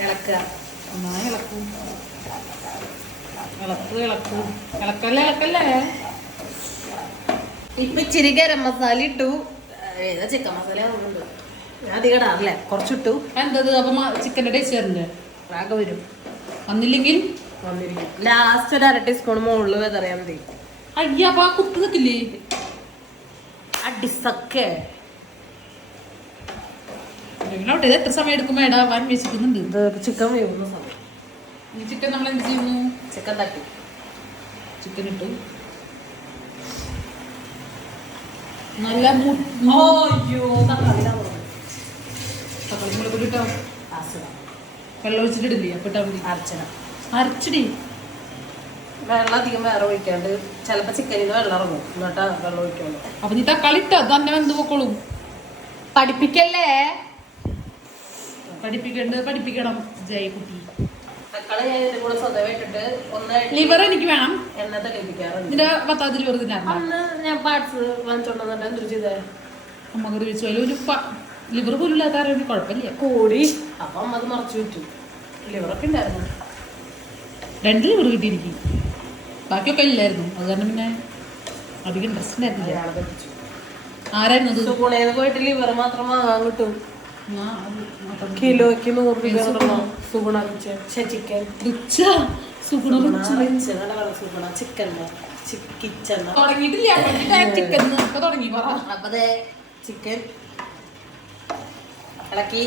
ഇളക്കുക. നന്നായി ഇളക്കൂ. ഇളക്കല്ലേ. ഇപ്പൊ ഇച്ചിരി ഗരം മസാല ഇട്ടു. ഏതാ ചിക്കൻ മസാല ഞാൻ അധികം ഇടാറില്ലേ, കുറച്ചിട്ടു. എന്തത് അപ്പൊ ചിക്കൻ്റെ ടേസ്റ്റ് വരണ്ടേ? ആകെ വരും. വന്നില്ലെങ്കിൽ വന്നിരിക്കും. ലാസ്റ്റ് ഒരു 1/2 ടീസ്പൂൺ മുകളിൽ വെതറിയാൽ മതി. അയ്യ അപ്പൊ ആ കുത്ത് നിൽക്കില്ലേ? അടിസൊക്കെ അവിടെ എത്ര സമയം എടുക്കും മേടാ? വാൻ വെച്ചിരിക്കുന്നുണ്ട്. ചിക്കൻ വേവുന്ന സമയം. ഈ ചിക്കൻ നമ്മൾ എന്ത് ചെയ്യുന്നു? ചിക്കൻ തട്ടി ചിക്കൻ ഇട്ടു. നല്ല തക്കാളി മുളക് ഇട്ടോ. വെള്ളം ഒഴിച്ചിട്ടില്ലേ? അപ്പൊ ഇട്ടാ മതി. അരച്ചിടി. വെള്ളം അധികം വേറെ ഒഴിക്കാണ്ട് ചിലപ്പോ ചിക്കനിൽ നിന്ന് വെള്ളം ഇറങ്ങും, എന്നിട്ടാ വെള്ളം ഒഴിക്കുള്ളൂ. അപ്പൊ നീ തക്കാളി ഇട്ടോ, തന്നെ വെന്ത് പൊക്കോളും. പഠിപ്പിക്കല്ലേ? പഠിപ്പിക്കണം ജയകുട്ടി. തക്കാളി ഞാൻ ഇതിന്റെ കൂടെ സ്വതവേ ഇട്ടിട്ട് ഒന്ന് ലിവർ എനിക്ക് വേണം. എണ്ണ തെളിപ്പിക്കാറുണ്ട്. നിന്റെ ഭർത്താവ് ലിവർ തിന്നായിരുന്നു. അന്ന് ഞാൻ പാർട്സ് വാങ്ങിച്ചോണ്ടെന്നിട്ട് എന്ത് ചെയ്തേ? അമ്മ കറി വെച്ചു. അതിൽ ഒരു ലിവർ പോലും ഇല്ലാത്ത ആരും കുഴപ്പമില്ല. കൂടി അപ്പൊ അമ്മ അത് മറച്ചു വെച്ചു. ലിവറൊക്കെ ഉണ്ടായിരുന്നു. 2 ലിവർ കിട്ടിയിരിക്കും, ബാക്കിയൊക്കെ ഇല്ലായിരുന്നു. അത് കാരണം പിന്നെ അധികം ഇൻട്രസ്റ്റ് ഉണ്ടായിരുന്നില്ല. അയാളെ പറ്റിച്ചു. ആരായിരുന്നു അത്? സുഗുണേന്ന് പോയിട്ട് ലിവർ മാത്രം വാങ്ങാൻ കിട്ടും. കിലോയ്ക്ക് 100 രൂപ. സുഗുണ ചിക്കൻ ചിക്കൻ അപ്പതേ ചിക്കൻ ഇളക്കി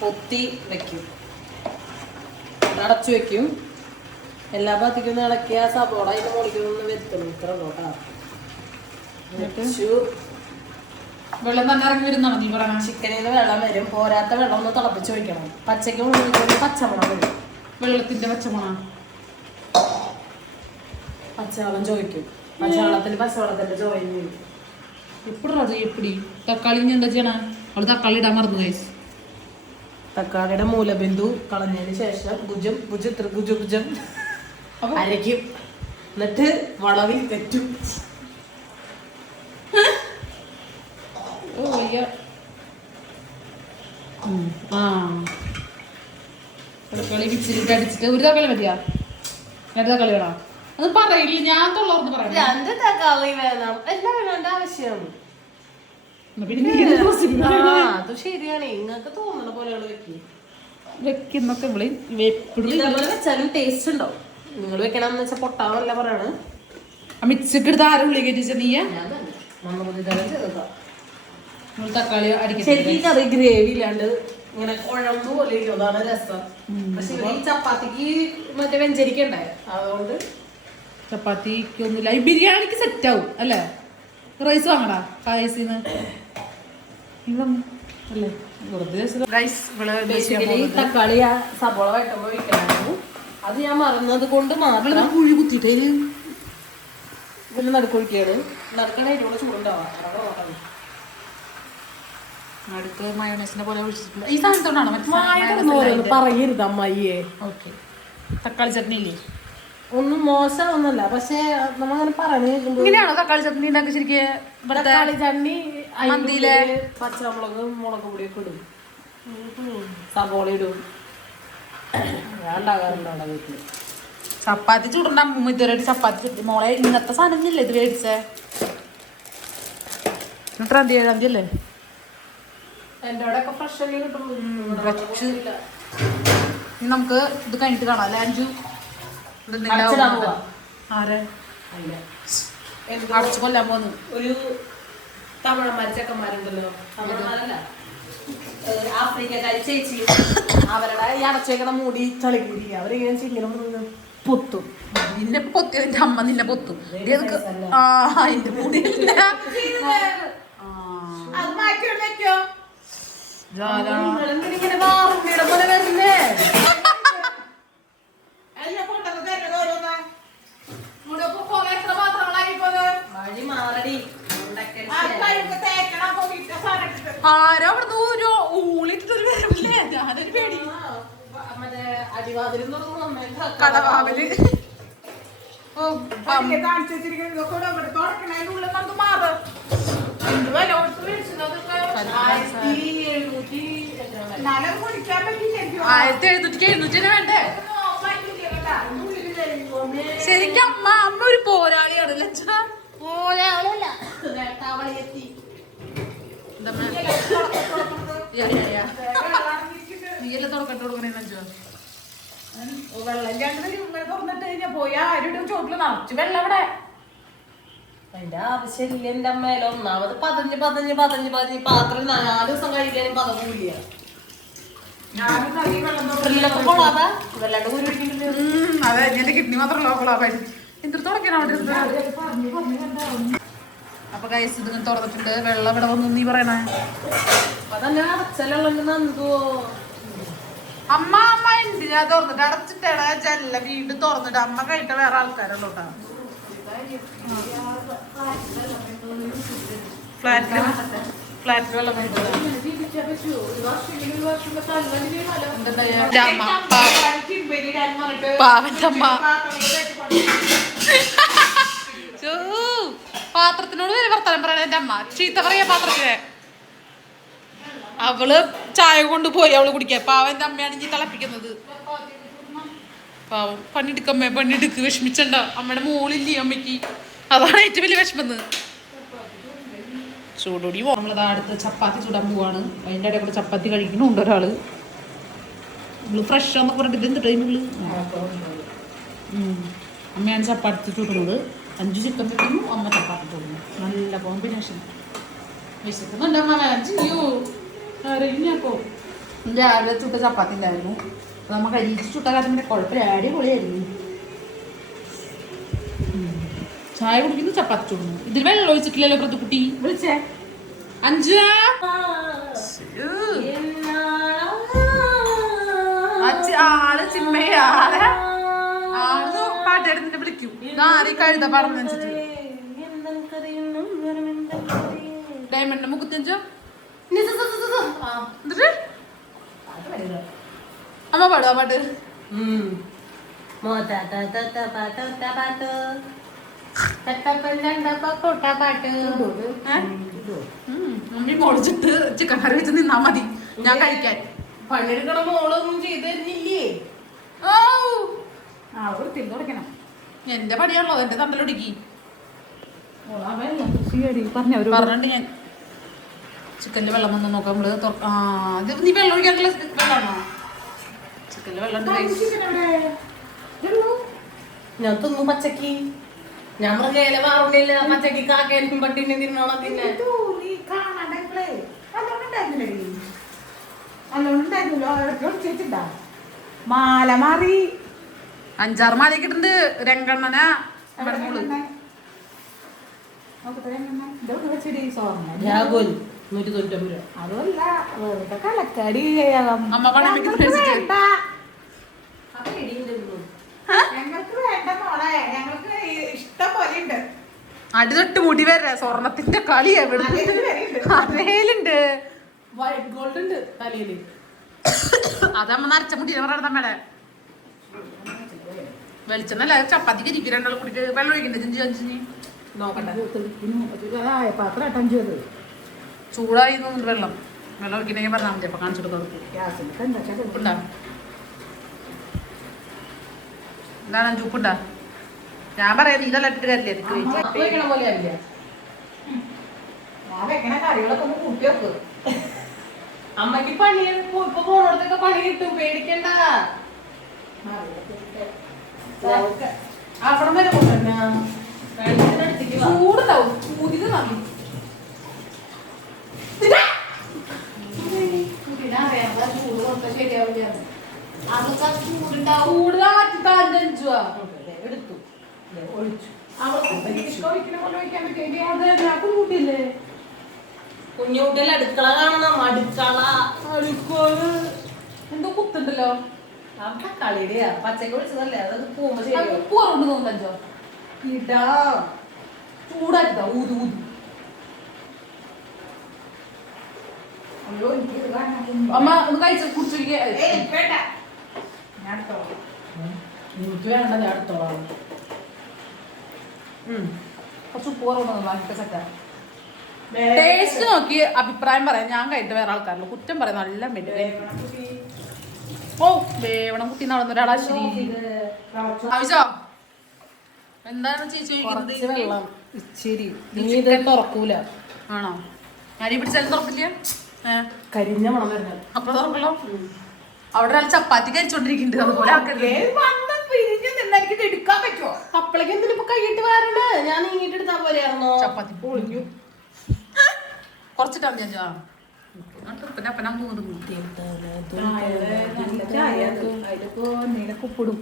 പൊത്തി വെക്കും, അടച്ചു വെക്കും. എല്ലാ ഭാഗത്തേക്കും ഇളക്കിയ സബോള അതിന്റെ മുകളിൽ വെത്തണം. ഇത്ര ഉള്ളൂട്ടാ. വെള്ളം തന്നെ ഇറങ്ങി വരുന്നതാണ് നീ പറയണ? ചിക്കനിൽ നിന്ന് വെള്ളം വരും. പോരാത്ത വെള്ളം ഒന്ന് തിളപ്പിച്ച് വയ്ക്കണം. പച്ചയ്ക്ക് മുഴുവൻ പച്ചമണം വരും. വെള്ളത്തിന്റെ പച്ചമണം. പച്ചവെള്ളം ചോദിക്കും. പച്ചവെള്ളത്തിന്റെ ചോയും വരും. എപ്പടി തക്കാളി എന്താ ചെയ്യണ? അവള് തക്കാളി ഇടാൻ മറന്നു ഗൈസ്. തക്കാളിയുടെ മൂലബിന്ദു കളഞ്ഞതിന് ശേഷം ഭുജം അരയ്ക്കും. എന്നിട്ട് വളവിൽ തെറ്റും. തക്കാളി മിക്സിയിലിട്ട് അടിച്ചിട്ട് ഒരു തക്കാളി മതിയാ? 2 തക്കാളി വേണോ? അത് പറയില്ല, ഞാൻ തൊള്ളർന്ന് പറയാം. 2 തക്കാളി വേണം. എല്ലാം വേണ്ട ആവശ്യം. അത് ശരിയാണ്. ഇങ്ങക്ക് തോന്നുന്ന പോലെയാണ് വെക്കുന്നൊക്കെ വെച്ചാലും ടേസ്റ്റ് ഉണ്ടാവും. നിങ്ങൾ വെക്കണമെന്ന് വെച്ചാൽ പൊട്ടാവല്ല പറയാണ്. മിക്സിക്ക് എടുത്ത് ആരും ഉള്ളി കയറ്റിച്ച നീ തക്കാളി ശരിക്കും കറി ഗ്രേവി ഇല്ലാണ്ട് ഇങ്ങനെ കുഴമ്പ് പോലെ ഇരിക്കും. അതാണ് രസം. പക്ഷെ ഈ ചപ്പാത്തിക്ക് മറ്റേ വെഞ്ചരിക്കണ്ടായി, അതുകൊണ്ട് ചപ്പാത്തിക്കൊന്നുമില്ല. ഈ ബിരിയാണിക്ക് സെറ്റ് ആവും അല്ലേ? റൈസ് വാങ്ങടാ പായസിന്ന് അല്ലേ? തക്കാളി സബോള വഴറ്റുമ്പോ ഒഴിക്കണമായിരുന്നു. അത് ഞാൻ മറന്നത് കൊണ്ട് മാത്രം കുഴി കുത്തിട്ടേ പിന്നെ നടുക്കൊഴിക്കാണ്. നടുക്കണ അതിലൂടെ ചൂടുണ്ടാവാം. അടുത്ത് മയോണൈസിനെ പോലെ ഒഴിച്ചിട്ടില്ല. ഈ സാധനത്തോടാണ് പറയരുത് അമ്മായിയെ. ഓക്കെ. തക്കാളി ചട്നി ഇല്ലേ? ഒന്നും മോശമൊന്നുമല്ല, പക്ഷെ നമ്മങ്ങനെ പറഞ്ഞു ഇങ്ങനെയാണോ തക്കാളി ചട്നി ഉണ്ടാക്കി? ശരിക്കും തക്കാളി ചട്നി മന്തിയിലെ പച്ചമുളക് മുളക് പൊടിയൊക്കെ ഇടും, സബോള ഇടും. ഞാൻ ഉണ്ടാകാറുണ്ട് അവിടെ വീട്ടില്. ചപ്പാത്തി ചൂടുണ്ട ഇതുവരെ ചപ്പാത്തി ചുട്ടി മോളെ. ഇന്നത്തെ സാധനം ഇല്ലേ ഇത് മേടിച്ചേ? 7 അല്ലേ? എൻ്റെ അവിടെ ഒക്കെ ഫ്രഷ് ഒക്കെ കിട്ടുള്ളൂ. നമുക്ക് ഇത് കഴിഞ്ഞിട്ട് കാണാം അല്ലേ? 5 ആരെ അടച്ചു കൊല്ലാൻ പോന്നു. ഒരു തമിഴന്മാര് ചെക്കന്മാരുണ്ടല്ലോ, തമിഴന്മാരല്ല ആഫ്രിക്കക്കാരി ചേച്ചി, അവരുടെ ഈ അടച്ചേക്കണ മൂടി ചളികൂടി അവരിങ്ങനെ ചിങ്ങനെ പൊത്തും. നിന്നെ പൊത്തി നിന്റെ അമ്മ നിന്നെ പൊത്തും. അതിന്റെ മൂടി ഇങ്ങനെ വാറുണ്ണിയുടെ പോലെ വരുന്നേ. വഴി മാറടി. ആരോ അവിടെ ദൂരോ ഊളിട്ടിട്ടൊരു വരവില്ലേ ഞാനൊരു പേടി മറ്റേ അടിവാതിലും തുറന്നു കടവാവല് വേണ്ടേ ശരിക്കും അമ്മ ഒരു പോരാളിയാണ് ലക്ഷണ പോയാളല്ല നീയല്ലേ തുറക്കട്ട് കൊടുക്കണേ ലഞ്ചോ വെള്ളം തുറന്നിട്ട് കഴിഞ്ഞാ പോയാ ആരുടെ ചോട്ടില് നിറച്ച് വെള്ളം അവിടെ. അതിന്റെ ആവശ്യമില്ല എന്റെ അമ്മയില. ഒന്നാമത് പതഞ്ഞ് പാത്രം 4 ദിവസം കഴിക്കാനും പതകൂല്ല. അതെ എന്റെ കിഡ്നി മാത്രമല്ല എന്തൊരു തുടക്കാണ് അവിടെ. അപ്പൊ കൈസ് ഇത് തുറന്നിട്ടുണ്ട്. വെള്ളം ഇവിടെ വന്നു നീ പറയണേ. അതന്നെ അടച്ചലുള്ളെങ്കിൽ നന്ദുവോ അമ്മ എന്തിനാ തുറന്നിട്ട് അടച്ചിട്ടേടാ ജല്ല വീണ്ടും തുറന്നിട്ട് അമ്മ കഴിട്ട വേറെ ആൾക്കാരുള്ളൂട്ടാ. ഫ്ലാറ്റിൽ വെള്ളം പാവന്റെ അമ്മ പാത്രത്തിനോട് വരെ വർത്താനം പറയണ എന്റെ അമ്മ ചീത്ത പറയാ പാത്രത്തിനെ. അവള് ചായ കൊണ്ട് പോയി അവള് കുടിക്കാൻ. പാവന്റെ അമ്മയാണ് ഈ തിളപ്പിക്കുന്നത്. പാവം പണിയെടുക്കമ്മേ പണിയെടുക്ക് വിഷമിച്ചണ്ട. അമ്മയുടെ മോളില്ലേ അമ്മയ്ക്ക്, അതാണ് ഏറ്റവും വലിയ വിഷമം. ചൂടോടി നമ്മളത് അടുത്ത് ചപ്പാത്തി ചൂടാൻ പോവാണ്. അതിൻ്റെ ഇടയിൽ കൂടെ ചപ്പാത്തി കഴിക്കണുണ്ട് ഒരാള്. ഇവള് ഫ്രഷ് ആണെന്നൊക്കെ പറഞ്ഞിട്ട് എന്ത് ടൈമുള്ളു. അമ്മയാണ് ചപ്പാത്തി ചൂടുന്നത്. 5 ചിക്കൻ വെക്കുന്നു, അമ്മ ചപ്പാത്തി ചൂടുന്നു. നല്ല കോമ്പിനേഷൻ. വിശക്കുന്നുണ്ട് അമ്മ ചെയ്യൂ ആരെങ്കിപ്പോ. രാവിലെ ചുട്ട ചപ്പാത്തി ഉണ്ടായിരുന്നു. നമ്മ കരിച്ച് ചുട്ട കാരണം കുഴപ്പമില്ല, അടിപൊളിയായിരുന്നു. ചായ കുടിക്കുന്നു, ചപ്പാത്തി ചൂടുന്നു. ഇതിൽ വെള്ളം ഒഴിച്ചിട്ടില്ലല്ലോ പ്രതിക്കുട്ടി. വിളിച്ചേ 5 ആള് ചിമ്മയാള് ആള് പാട്ടെടുത്തിട്ട് വിളിക്കും. ആരെ കഴുത പറഞ്ഞിട്ട് ഡയമണ്ട് 35 അമ്മ പാടുവാ പാട്ട്. മമ്മി പൊളിച്ചിട്ട് ചിക്കൻ കറി വെച്ച് നിന്നാ മതി, ഞാൻ കഴിക്കാൻ. പണിയെടുക്കണ മോളൊന്നും ചെയ്ത് തരുന്നില്ലേ? തുടക്കണം. എന്റെ പണിയാണല്ലോ, എന്റെ തണ്ടലൊടുക്കി പറഞ്ഞിട്ട് ഞാൻ. ചിക്കനിൽ വെള്ളം വന്ന് നോക്കാം നമ്മള്. നീ വെള്ളം ഒഴിക്കാനുള്ള വെള്ളമാണോ? ചിക്കനിൽ വെള്ളം ഞാൻ തിന്നു പച്ചക്ക്. ഞാൻ മൃഗയില മാറുന്നില്ല പച്ചക്ക്. കാക്കേനും പട്ടിനെ തിന്നോളം തിന്നെ മാല മാറി 5-6 മാലയൊക്കെ ഇട്ടുണ്ട്. രംഗണ്ണന അതുമല്ല വെറുതെ കളക്കാടി. അമ്മ പണം ഞങ്ങൾക്ക് വേണ്ട മോളെ, ഞങ്ങൾക്ക് ഇഷ്ടം പോലെ ഉണ്ട്. അടി തൊട്ട് മുടി വരെ സ്വർണത്തിന്റെ കളി എവിടെ അതേലുണ്ട്. വൈറ്റ് ഗോൾഡ് ഉണ്ട് തലയില്. അതമ്മ നരച്ച മുടി പറയണത് അമ്മയുടെ. വെളിച്ചെണ്ണല്ല ചപ്പാത്തിക്ക് ഇരിക്കും. 2 കുടിക്ക് വെള്ളം ഒഴിക്കണ്ടേ? 5 നോക്കട്ടെ. ചൂടായി വെള്ളം ഒഴിക്കണമെങ്കിൽ പറഞ്ഞാൽ മതി. അപ്പൊ കാണിച്ചു കൊടുക്കാം. എന്താണ് 5 ഉപ്പുണ്ടാ? ഞാൻ പറയാം ഇതെല്ലാം ഇട്ടിട്ട് കാര്യമില്ല. പോലെ അല്ല ഞാൻ വെക്കണ കറികളൊക്കെ ഒന്ന് കൂട്ടി വെക്ക്. അമ്മക്ക് പണി ഇപ്പൊ പോണോടത്തൊക്കെ പണി കിട്ടും, പേടിക്കണ്ട. അവിടെ വരെ കൊണ്ടുവരണ ചൂടുണ്ടാവും. ചൂടിന് നന്ദി. ചൂട് കൊടുത്താൽ ശരിയാവില്ല. അതൊക്കെ ചൂടുണ്ടാവും. എടുത്തു ഒഴിച്ചു. ഒഴിക്കണ പോലെ ഒഴിക്കാൻ പറ്റില്ലേ? കുഞ്ഞുകുട്ടികൾ അടുക്കള കാണണം. അടുക്കള എന്തോ കുത്തുണ്ടല്ലോ. അവിടെ കളിയുടെയാ. പച്ചക്ക് വിളിച്ചതല്ലേ, അതൊക്കെ പോകുമ്പോ ഉപ്പ് കുറവുണ്ട് തോന്നുന്നോ? ഇടാ ചൂടാക്കിതാ ഊത് ഊത്. അയ്യോ എനിക്ക് ഇത് കാണാൻ അമ്മ ഒന്ന് കഴിച്ച് കുടിച്ചിരിക്കുക. വേണ്ട ഞാൻ എടുത്തോളാം. എനിക്ക് വേണ്ട, ഞാൻ എടുത്തോളാം. കുറച്ച് ഉപ്പ് കുറവുണ്ടോ ബാക്കിയൊക്കെ സെറ്റാ. ടേസ്റ്റ് നോക്കി അഭിപ്രായം പറയാം. ഞാൻ കഴിച്ചിട്ട് വേറെ ആൾക്കാരില്ല കുറ്റം പറയാം. നല്ല മെഡിക്കൽ ഓ വേവണം കുട്ടി നടന്ന ഒരാളാ. ശരി ആവശ്യോ എന്താണ് ചേച്ചി കുറച്ച് ചോദിക്കുന്നത്? വെള്ളം ഇച്ചിരി. നീ ഇത് തുറക്കൂല. ആണോ? ഞാനീ പിടിച്ചാലും തുറക്കില്ല. കരിഞ്ഞ മണം വരുന്നത്. അപ്പൊ തുറക്കല്ലോ. അവിടെ ഒരാൾ ചപ്പാത്തി കഴിച്ചോണ്ടിരിക്കുന്നുണ്ട്. അതുപോലെ ആക്കല്ലേ. വന്ന് പിരിഞ്ഞ് നിന്ന് എനിക്ക് ഇത് എടുക്കാൻ പറ്റുമോ? അപ്പളേക്ക് എന്തിനിപ്പോ കൈയിട്ട് വരണേ? ഞാൻ നീങ്ങിട്ട് എടുത്താ പോലെയായിരുന്നോ? ചപ്പാത്തി പൊളിഞ്ഞു. കുറച്ചിട്ടാ ഞാൻ അപ്പനാ തോന്നുന്നു. അതിലിപ്പോ നിനക്ക് ഉപ്പിടും.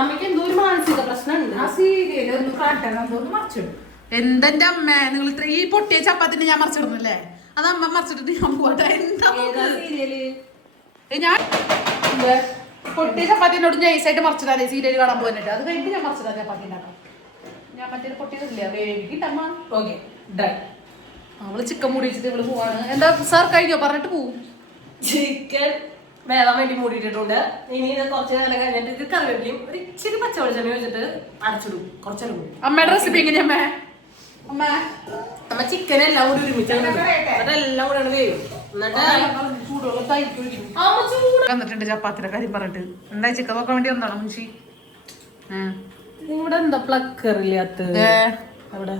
അമ്മയ്ക്ക് എന്തോ ഒരു മാനസിക പ്രശ്നമുണ്ട്. ആ സീരിയൽ ഒന്ന് കാട്ടണം, അതൊന്ന് മറിച്ചിടും. എന്തെന്റെ അമ്മ നിങ്ങൾ ഇത്ര ഈ പൊട്ടിയ ചപ്പാത്തിന്റെ ഞാൻ മറിച്ചിടുന്നല്ലേ? അത് അമ്മ മറിച്ചിട്ട് ഞാൻ പോട്ടെ. എന്താ സീരിയല് ഞാൻ പൊട്ടിയ ചപ്പാത്തിനോട് നൈസായിട്ട് മറിച്ചിടാതെ സീരിയൽ കാണാൻ പോകാനായിട്ട്. അത് കഴിഞ്ഞിട്ട് ഞാൻ മറിച്ചിടാം ചപ്പാത്തി ഉണ്ടാക്കാം. ഞാൻ മറ്റേ പൊട്ടിയതില്ല വേവിക്കിട്ടമ്മ. Okay done. അവള് ചിക്കൻ മൂടി വെച്ചിട്ട് ഇവള് പോവാണ്. എന്താ സാർ കഴിഞ്ഞോ? പറഞ്ഞിട്ട് പോവും. ചിക്കൻ വേവാൻ വേണ്ടി മൂടിയിട്ടുണ്ട്. ഇനി ഇത് കുറച്ച് നേരം കഴിഞ്ഞിട്ട് ഇത് കറിവേപ്പിലയും ഒരു ഇച്ചിരി പച്ചവെളിച്ചെണ്ണ വെച്ചിട്ട് അടച്ചിടും. കുറച്ചേരം കൂടി. അമ്മയുടെ റെസിപ്പി എങ്ങനെയാ അമ്മ? അമ്മ നമ്മ ചിക്കൻ എല്ലാം കൂടി ഒരുമിച്ച് എന്നിട്ട് എല്ലാം കൂടെ വേവും. എന്നിട്ട് ചൂടുള്ള തൈക്ക് ഒഴിക്കും. വന്നിട്ടുണ്ട് ചപ്പാത്തിയുടെ കാര്യം പറഞ്ഞിട്ട്. എന്താ ചിക്കൻ നോക്കാൻ വേണ്ടി വന്നാണോ മുൻഷി? ഇവിടെ എന്താ പ്ലക്കറില്ലാത്ത അവിടെ?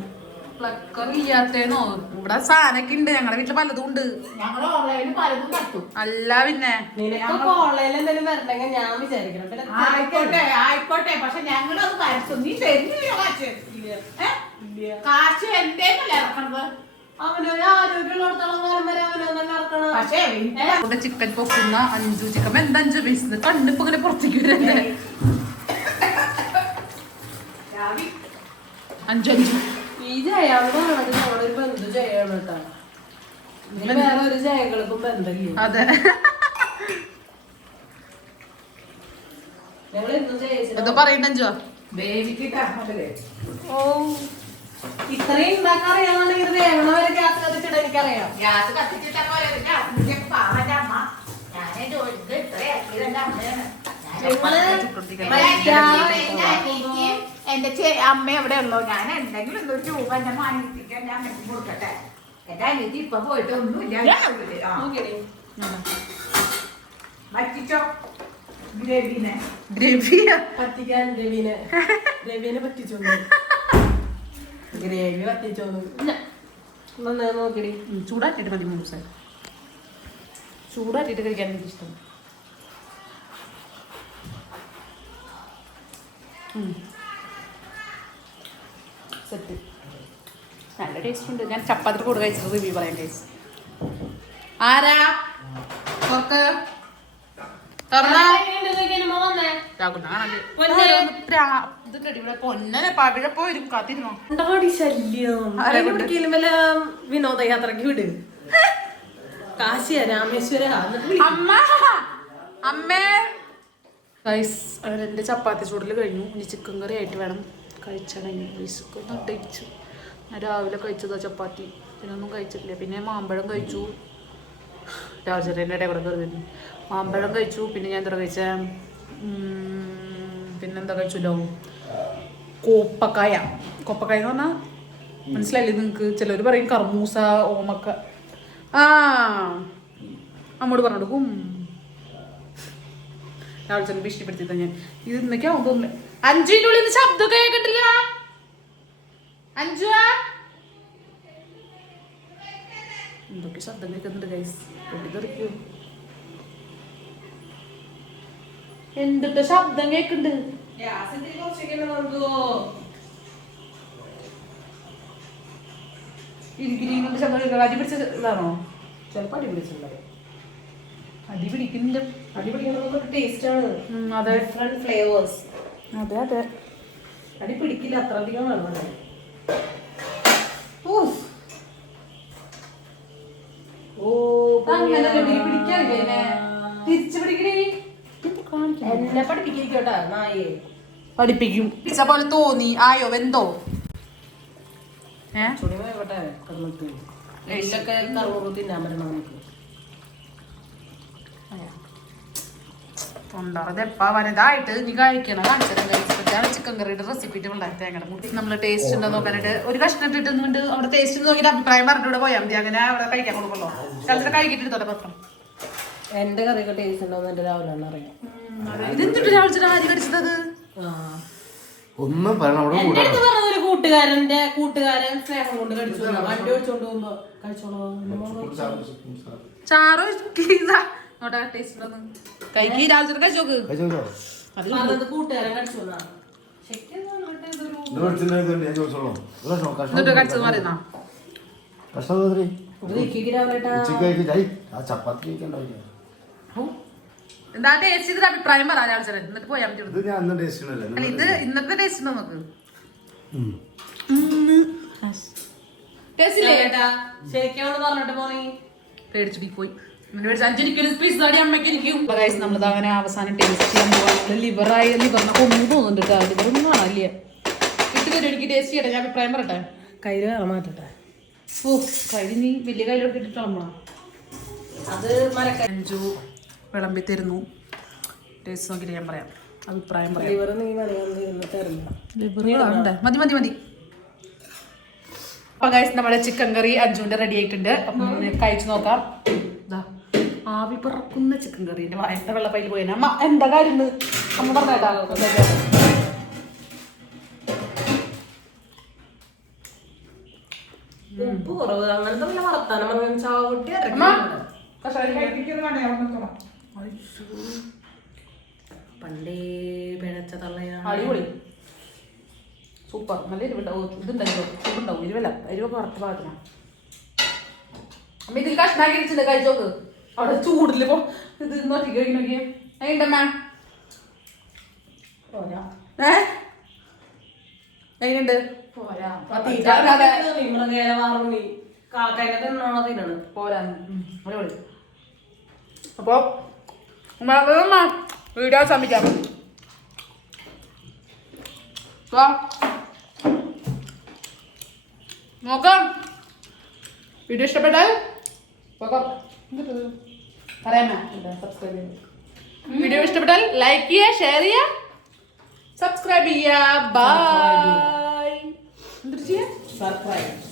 പ്ലക്കർ ഇല്ലാത്തേന്നോ? ഇവിടെ സാധനമൊക്കെ ഉണ്ട്. ഞങ്ങളുടെ വീട്ടില് പലതും ഉണ്ട്. ഞങ്ങൾ ഓൺലൈനിൽ പലതും കത്തും. അല്ല പിന്നെ നിനക്ക് ഓൺലൈനിൽ എന്തെങ്കിലും വരണമെങ്കിൽ ഞാൻ വിചാരിക്കണം. പിന്നെ ആയിക്കോട്ടെ ആയിക്കോട്ടെ, പക്ഷെ ഞങ്ങളത് വരച്ചു. നീ തരുന്നില്ല കാശ്. കാശ് എന്തേന്നല്ല ഇറക്കണത്. അവനൊരു ആരോഗ്യമുള്ളിടത്തോളം കാലം വരെ അവനോ തന്നെ ഇറക്കണം. പക്ഷേ ഇവിടെ ചിക്കൻ പൊക്കുന്ന 5 ചിക്കൻ എന്താ 5 പീസ് കണ്ണിപ്പോ ഇങ്ങനെ പുറത്തേക്ക് വരണ്ടേ? 5 ഈ ജയാവിടെ ഞങ്ങളുടെ ഒരു ബന്ധു ജയാണ് കേട്ടോ. ഇതിന് വേറെ ഒരു ജയകൾക്കും ബന്ധമില്ല. അതെ. ഞങ്ങൾ ഇന്നും ജയിച്ചു. എന്താ പറയണ്ട 5 വേവിക്കിട്ടാ. ഓ ഇത്രയും ഉണ്ടാക്കാൻ അറിയാന്നുണ്ടെങ്കിൽ ഇത് വേവണ വരെ ഗ്യാസ് കത്തിച്ചിട്ട് എനിക്കറിയാം. ഗ്യാസ് കത്തിച്ചിട്ടാ പോലെ പാവന്റെ അമ്മ. ഞാനേ ചോദിച്ചത് ഇത്രയാക്കിയത് എന്റെ അമ്മയാണ്. എന്റെ അമ്മ എവിടെ ഉള്ളോ? ഞാൻ എന്തെങ്കിലും എന്തൊരു രൂപ എന്റെ മാനിപ്പിക്കാൻ ഞാൻ വെച്ച് കൊടുക്കട്ടെ. എന്റെ അനിയത്തി ഇപ്പൊ പോയിട്ട് ഒന്നുമില്ല. വറ്റിച്ചോ ഗ്രേവിനെ. ഗ്രേവിയാ പറ്റിക്കാൻ രവിനെ പറ്റിച്ചോന്നു. ഗ്രേവി പറ്റിച്ചോന്നു. നന്നായി നോക്കിടി. ചൂടാക്കിയിട്ട് മതി മൂസ. ചൂടാക്കിയിട്ട് കഴിക്കാൻ എനിക്ക് ഇഷ്ടം. സെറ്റ് നല്ല ടേസ്റ്റ് ഉണ്ട്. ഞാൻ ചപ്പാത്തി കൂടെ കഴിച്ചിട്ട് റിവ്യൂ പറയാൻ ടേസ്റ്റ്. ആരാ തുറക്ക് പൊന്നനെ പവിഴപ്പോ വരും കാത്തിരുന്നോ? ശല്യം വല്ല വിനോദയാത്രക്ക് വിട്. കാശിയ രാമേശ്വര അമ്മ അമ്മേ ഗൈസ് അവരെൻ്റെ ചപ്പാത്തി ചൂടൽ കഴിഞ്ഞു. ഇനി ചിക്കൻ കറി ആയിട്ട് വേണം കഴിച്ചാൽ. വിശക്കൊന്നും ഇട്ടിച്ചു. ഞാൻ രാവിലെ കഴിച്ചതാ ചപ്പാത്തി. പിന്നൊന്നും കഴിച്ചിട്ടില്ല. പിന്നെ മാമ്പഴം കഴിച്ചു. രാജരേൻ്റെ ഇടയിൽ കൂടെ കയറി വരുന്നു. മാമ്പഴം കഴിച്ചു. പിന്നെ ഞാൻ എന്താ കഴിച്ച പിന്നെന്താ കഴിച്ചല്ലോ? കോപ്പക്കായ. കോപ്പക്കായ എന്ന് പറഞ്ഞാൽ മനസ്സിലായില്ലേ നിങ്ങൾക്ക്? ചിലർ പറയും കർമൂസ ഓമക്ക. ആ അമ്മോട് പറഞ്ഞു കൊടുക്കും. രാവിലെ ചെന്ന് ഭീഷണിപ്പെടുത്തി ഞാൻ ഇത് ഇന്നൊക്കെയാവും തോന്നുന്നു. 5 ഉള്ളിൽ നിന്ന് ശബ്ദം കേൾക്കട്ടില്ല. 5 എന്തൊക്കെ ശബ്ദം കേൾക്കുന്നുണ്ട് ഗൈസ്. പൊട്ടിത്തെറിക്കൂ. എന്തൊക്കെ ശബ്ദം കേൾക്കുന്നുണ്ട്. ഇരിക്കുന്ന ശബ്ദം കേൾക്കുക. അടി പിടിച്ച ഇതാണോ? ചിലപ്പോ അടി പിടിച്ചിട്ടുണ്ടാവും. അടി പിടിക്കുന്നുണ്ട്. അടി പിടിക്കുന്നത് ടേസ്റ്റ് ആണ്. അതെ ഡിഫറെന്റ് ഫ്ലേവേഴ്സ്. അതെ അതെ. അടി പിടിക്കില്ല. അത്ര അധികം വേണം. എന്നെ പഠിപ്പിക്കോട്ടാ നായേ. പഠിപ്പിക്കും. പിച്ച പോലെ തോന്നി. ആയോ വെന്തോ? എല്ലൊക്കെ കറുമുറു തിന്നാൻ പറ്റണം നമുക്ക്. തൊണ്ടറതെപ്പാ വലുതായിട്ട് നീ കഴിക്കണം. കാണിച്ചാണ് ചിക്കൻ കറിയുടെ റെസിപ്പി തേങ്ങയുടെ മുട്ടി നമ്മൾ ടേസ്റ്റ് ഉണ്ടോ നോക്കാനായിട്ട് ഒരു കഷ്ണം ഇട്ടിട്ടുണ്ട്. അവിടെ ടേസ്റ്റ് നോക്കിയിട്ട് അഭിപ്രായം പറഞ്ഞിട്ട് പോയാൽ മതി. അങ്ങനെ അവിടെ കഴിക്കാൻ കൊടുക്കല്ലോ. ചിലപ്പോൾ കഴിക്കിട്ട് എടുത്തോട്ടെ പത്രം. എന്റെ കറിയൊക്കെ ടേസ്റ്റ് ഉണ്ടോന്ന് എന്റെ രാവിലെ അറിയാം. ഇതെന്തിട്ട് രാവിലെ ആദ്യം കടിച്ചത്? ഒന്നും പറയണം. അവിടെ എന്റെ അടുത്ത് പറഞ്ഞൊരു കൂട്ടുകാരൻ സ്നേഹം കൊണ്ട് കഴിച്ചു. വണ്ടി ഓടിച്ചോണ്ട് പോകുമ്പോ കഴിച്ചോളൂ. ചാറോ ടേസ്റ്റ് കഴിക്കി രാവിലെ കഴിച്ചോക്ക്. പറഞ്ഞത് കൂട്ടുകാരൻ കഴിച്ചു. എന്നിട്ട് കഴിച്ചത് പറയുന്ന എന്താ ടേസ്റ്റ് ചെയ്തിട്ട് അഭിപ്രായം പറ രാവിലെ എന്നിട്ട് പോയാൽ പറ്റും. ഇത് ഇന്നത്തെ ടേസ്റ്റ് ഉണ്ടോ നോക്ക്. ശരിക്കും പറഞ്ഞിട്ട് പോണി പേടിച്ചിട്ട് പോയി. നമ്മളത് അങ്ങനെ അവസാനം ടേസ്റ്റ് ചെയ്യാൻ പോകാനുള്ള ലിവറിനെ കൊന്നു തോന്നുന്നുണ്ട്. ലിവറൊന്നും കാണാനില്ല. ഇട്ട് തരും എനിക്ക് ടേസ്റ്റ് ചെയ്യട്ടെ. ഞാൻ അഭിപ്രായം പറയട്ടെ. കയ്യില് മാറ്റട്ടെ. ഓ കയ്യിൽ നീ വലിയ കയ്യിലോട്ട് ഇട്ടിട്ട് വിളമ്പണം. അത് അഞ്ചു വിളമ്പി തരുന്നു. ടേസ്റ്റ് നോക്കിയിട്ട് ഞാൻ പറയാം, അഭിപ്രായം പറയാം. ലിവർ നീ തരില്ല. ലിവർ മതി മതി മതി. അപ്പൊ ഗൈസ് നമ്മുടെ ചിക്കൻ കറി അഞ്ചുവിന്റെ റെഡി ആയിട്ടുണ്ട്. അപ്പം കഴിച്ചു നോക്കാം. ആവി പറക്കുന്ന ചിക്കൻ കറി. എന്റെ വായത്തെ വെള്ളപ്പയിൽ പോയ അമ്മ എന്താ കാര്യം അമ്മ പറഞ്ഞേട്ടാ. ഉപ്പ് കുറവ് അങ്ങനത്തെ വല്ല വർത്താനം ചാവട്ടി പണ്ടേ പിഴച്ച തള്ളയാണ്. അടിപൊളി സൂപ്പർ. നല്ല എരിവുണ്ടാവും. ഇതുണ്ടല്ലോ ചൂടുണ്ടാവും. എരിവല്ല, എരിവൊക്കെ വറുത്ത് പാകത്തിന. അമ്മ ഇതിൽ കഷ്ണാക്കി അടിച്ചില്ല. കഴിച്ചോക്ക്. അവിടെ ചൂടില് ഇപ്പൊ ഇത് നോക്കി നോക്കിയേ. അതിണ്ടമ്മ എങ്ങനെയുണ്ട്? പോരാ. അടിപൊളി. അപ്പൊ വീഡിയോ സമീപിക്കാം. നോക്കാം. വീഡിയോ ഇഷ്ടപ്പെട്ടാൽ പറയാമോ? സബ്സ്ക്രൈബ് ചെയ്യാം. വീഡിയോ ഇഷ്ടപ്പെട്ടാൽ ലൈക്ക് ചെയ്യുക, ഷെയർ ചെയ്യുക, സബ്സ്ക്രൈബ് ചെയ്യുക. ബൈ. എന്തൊരു ചെയ്യാ? സർപ്രൈസ്.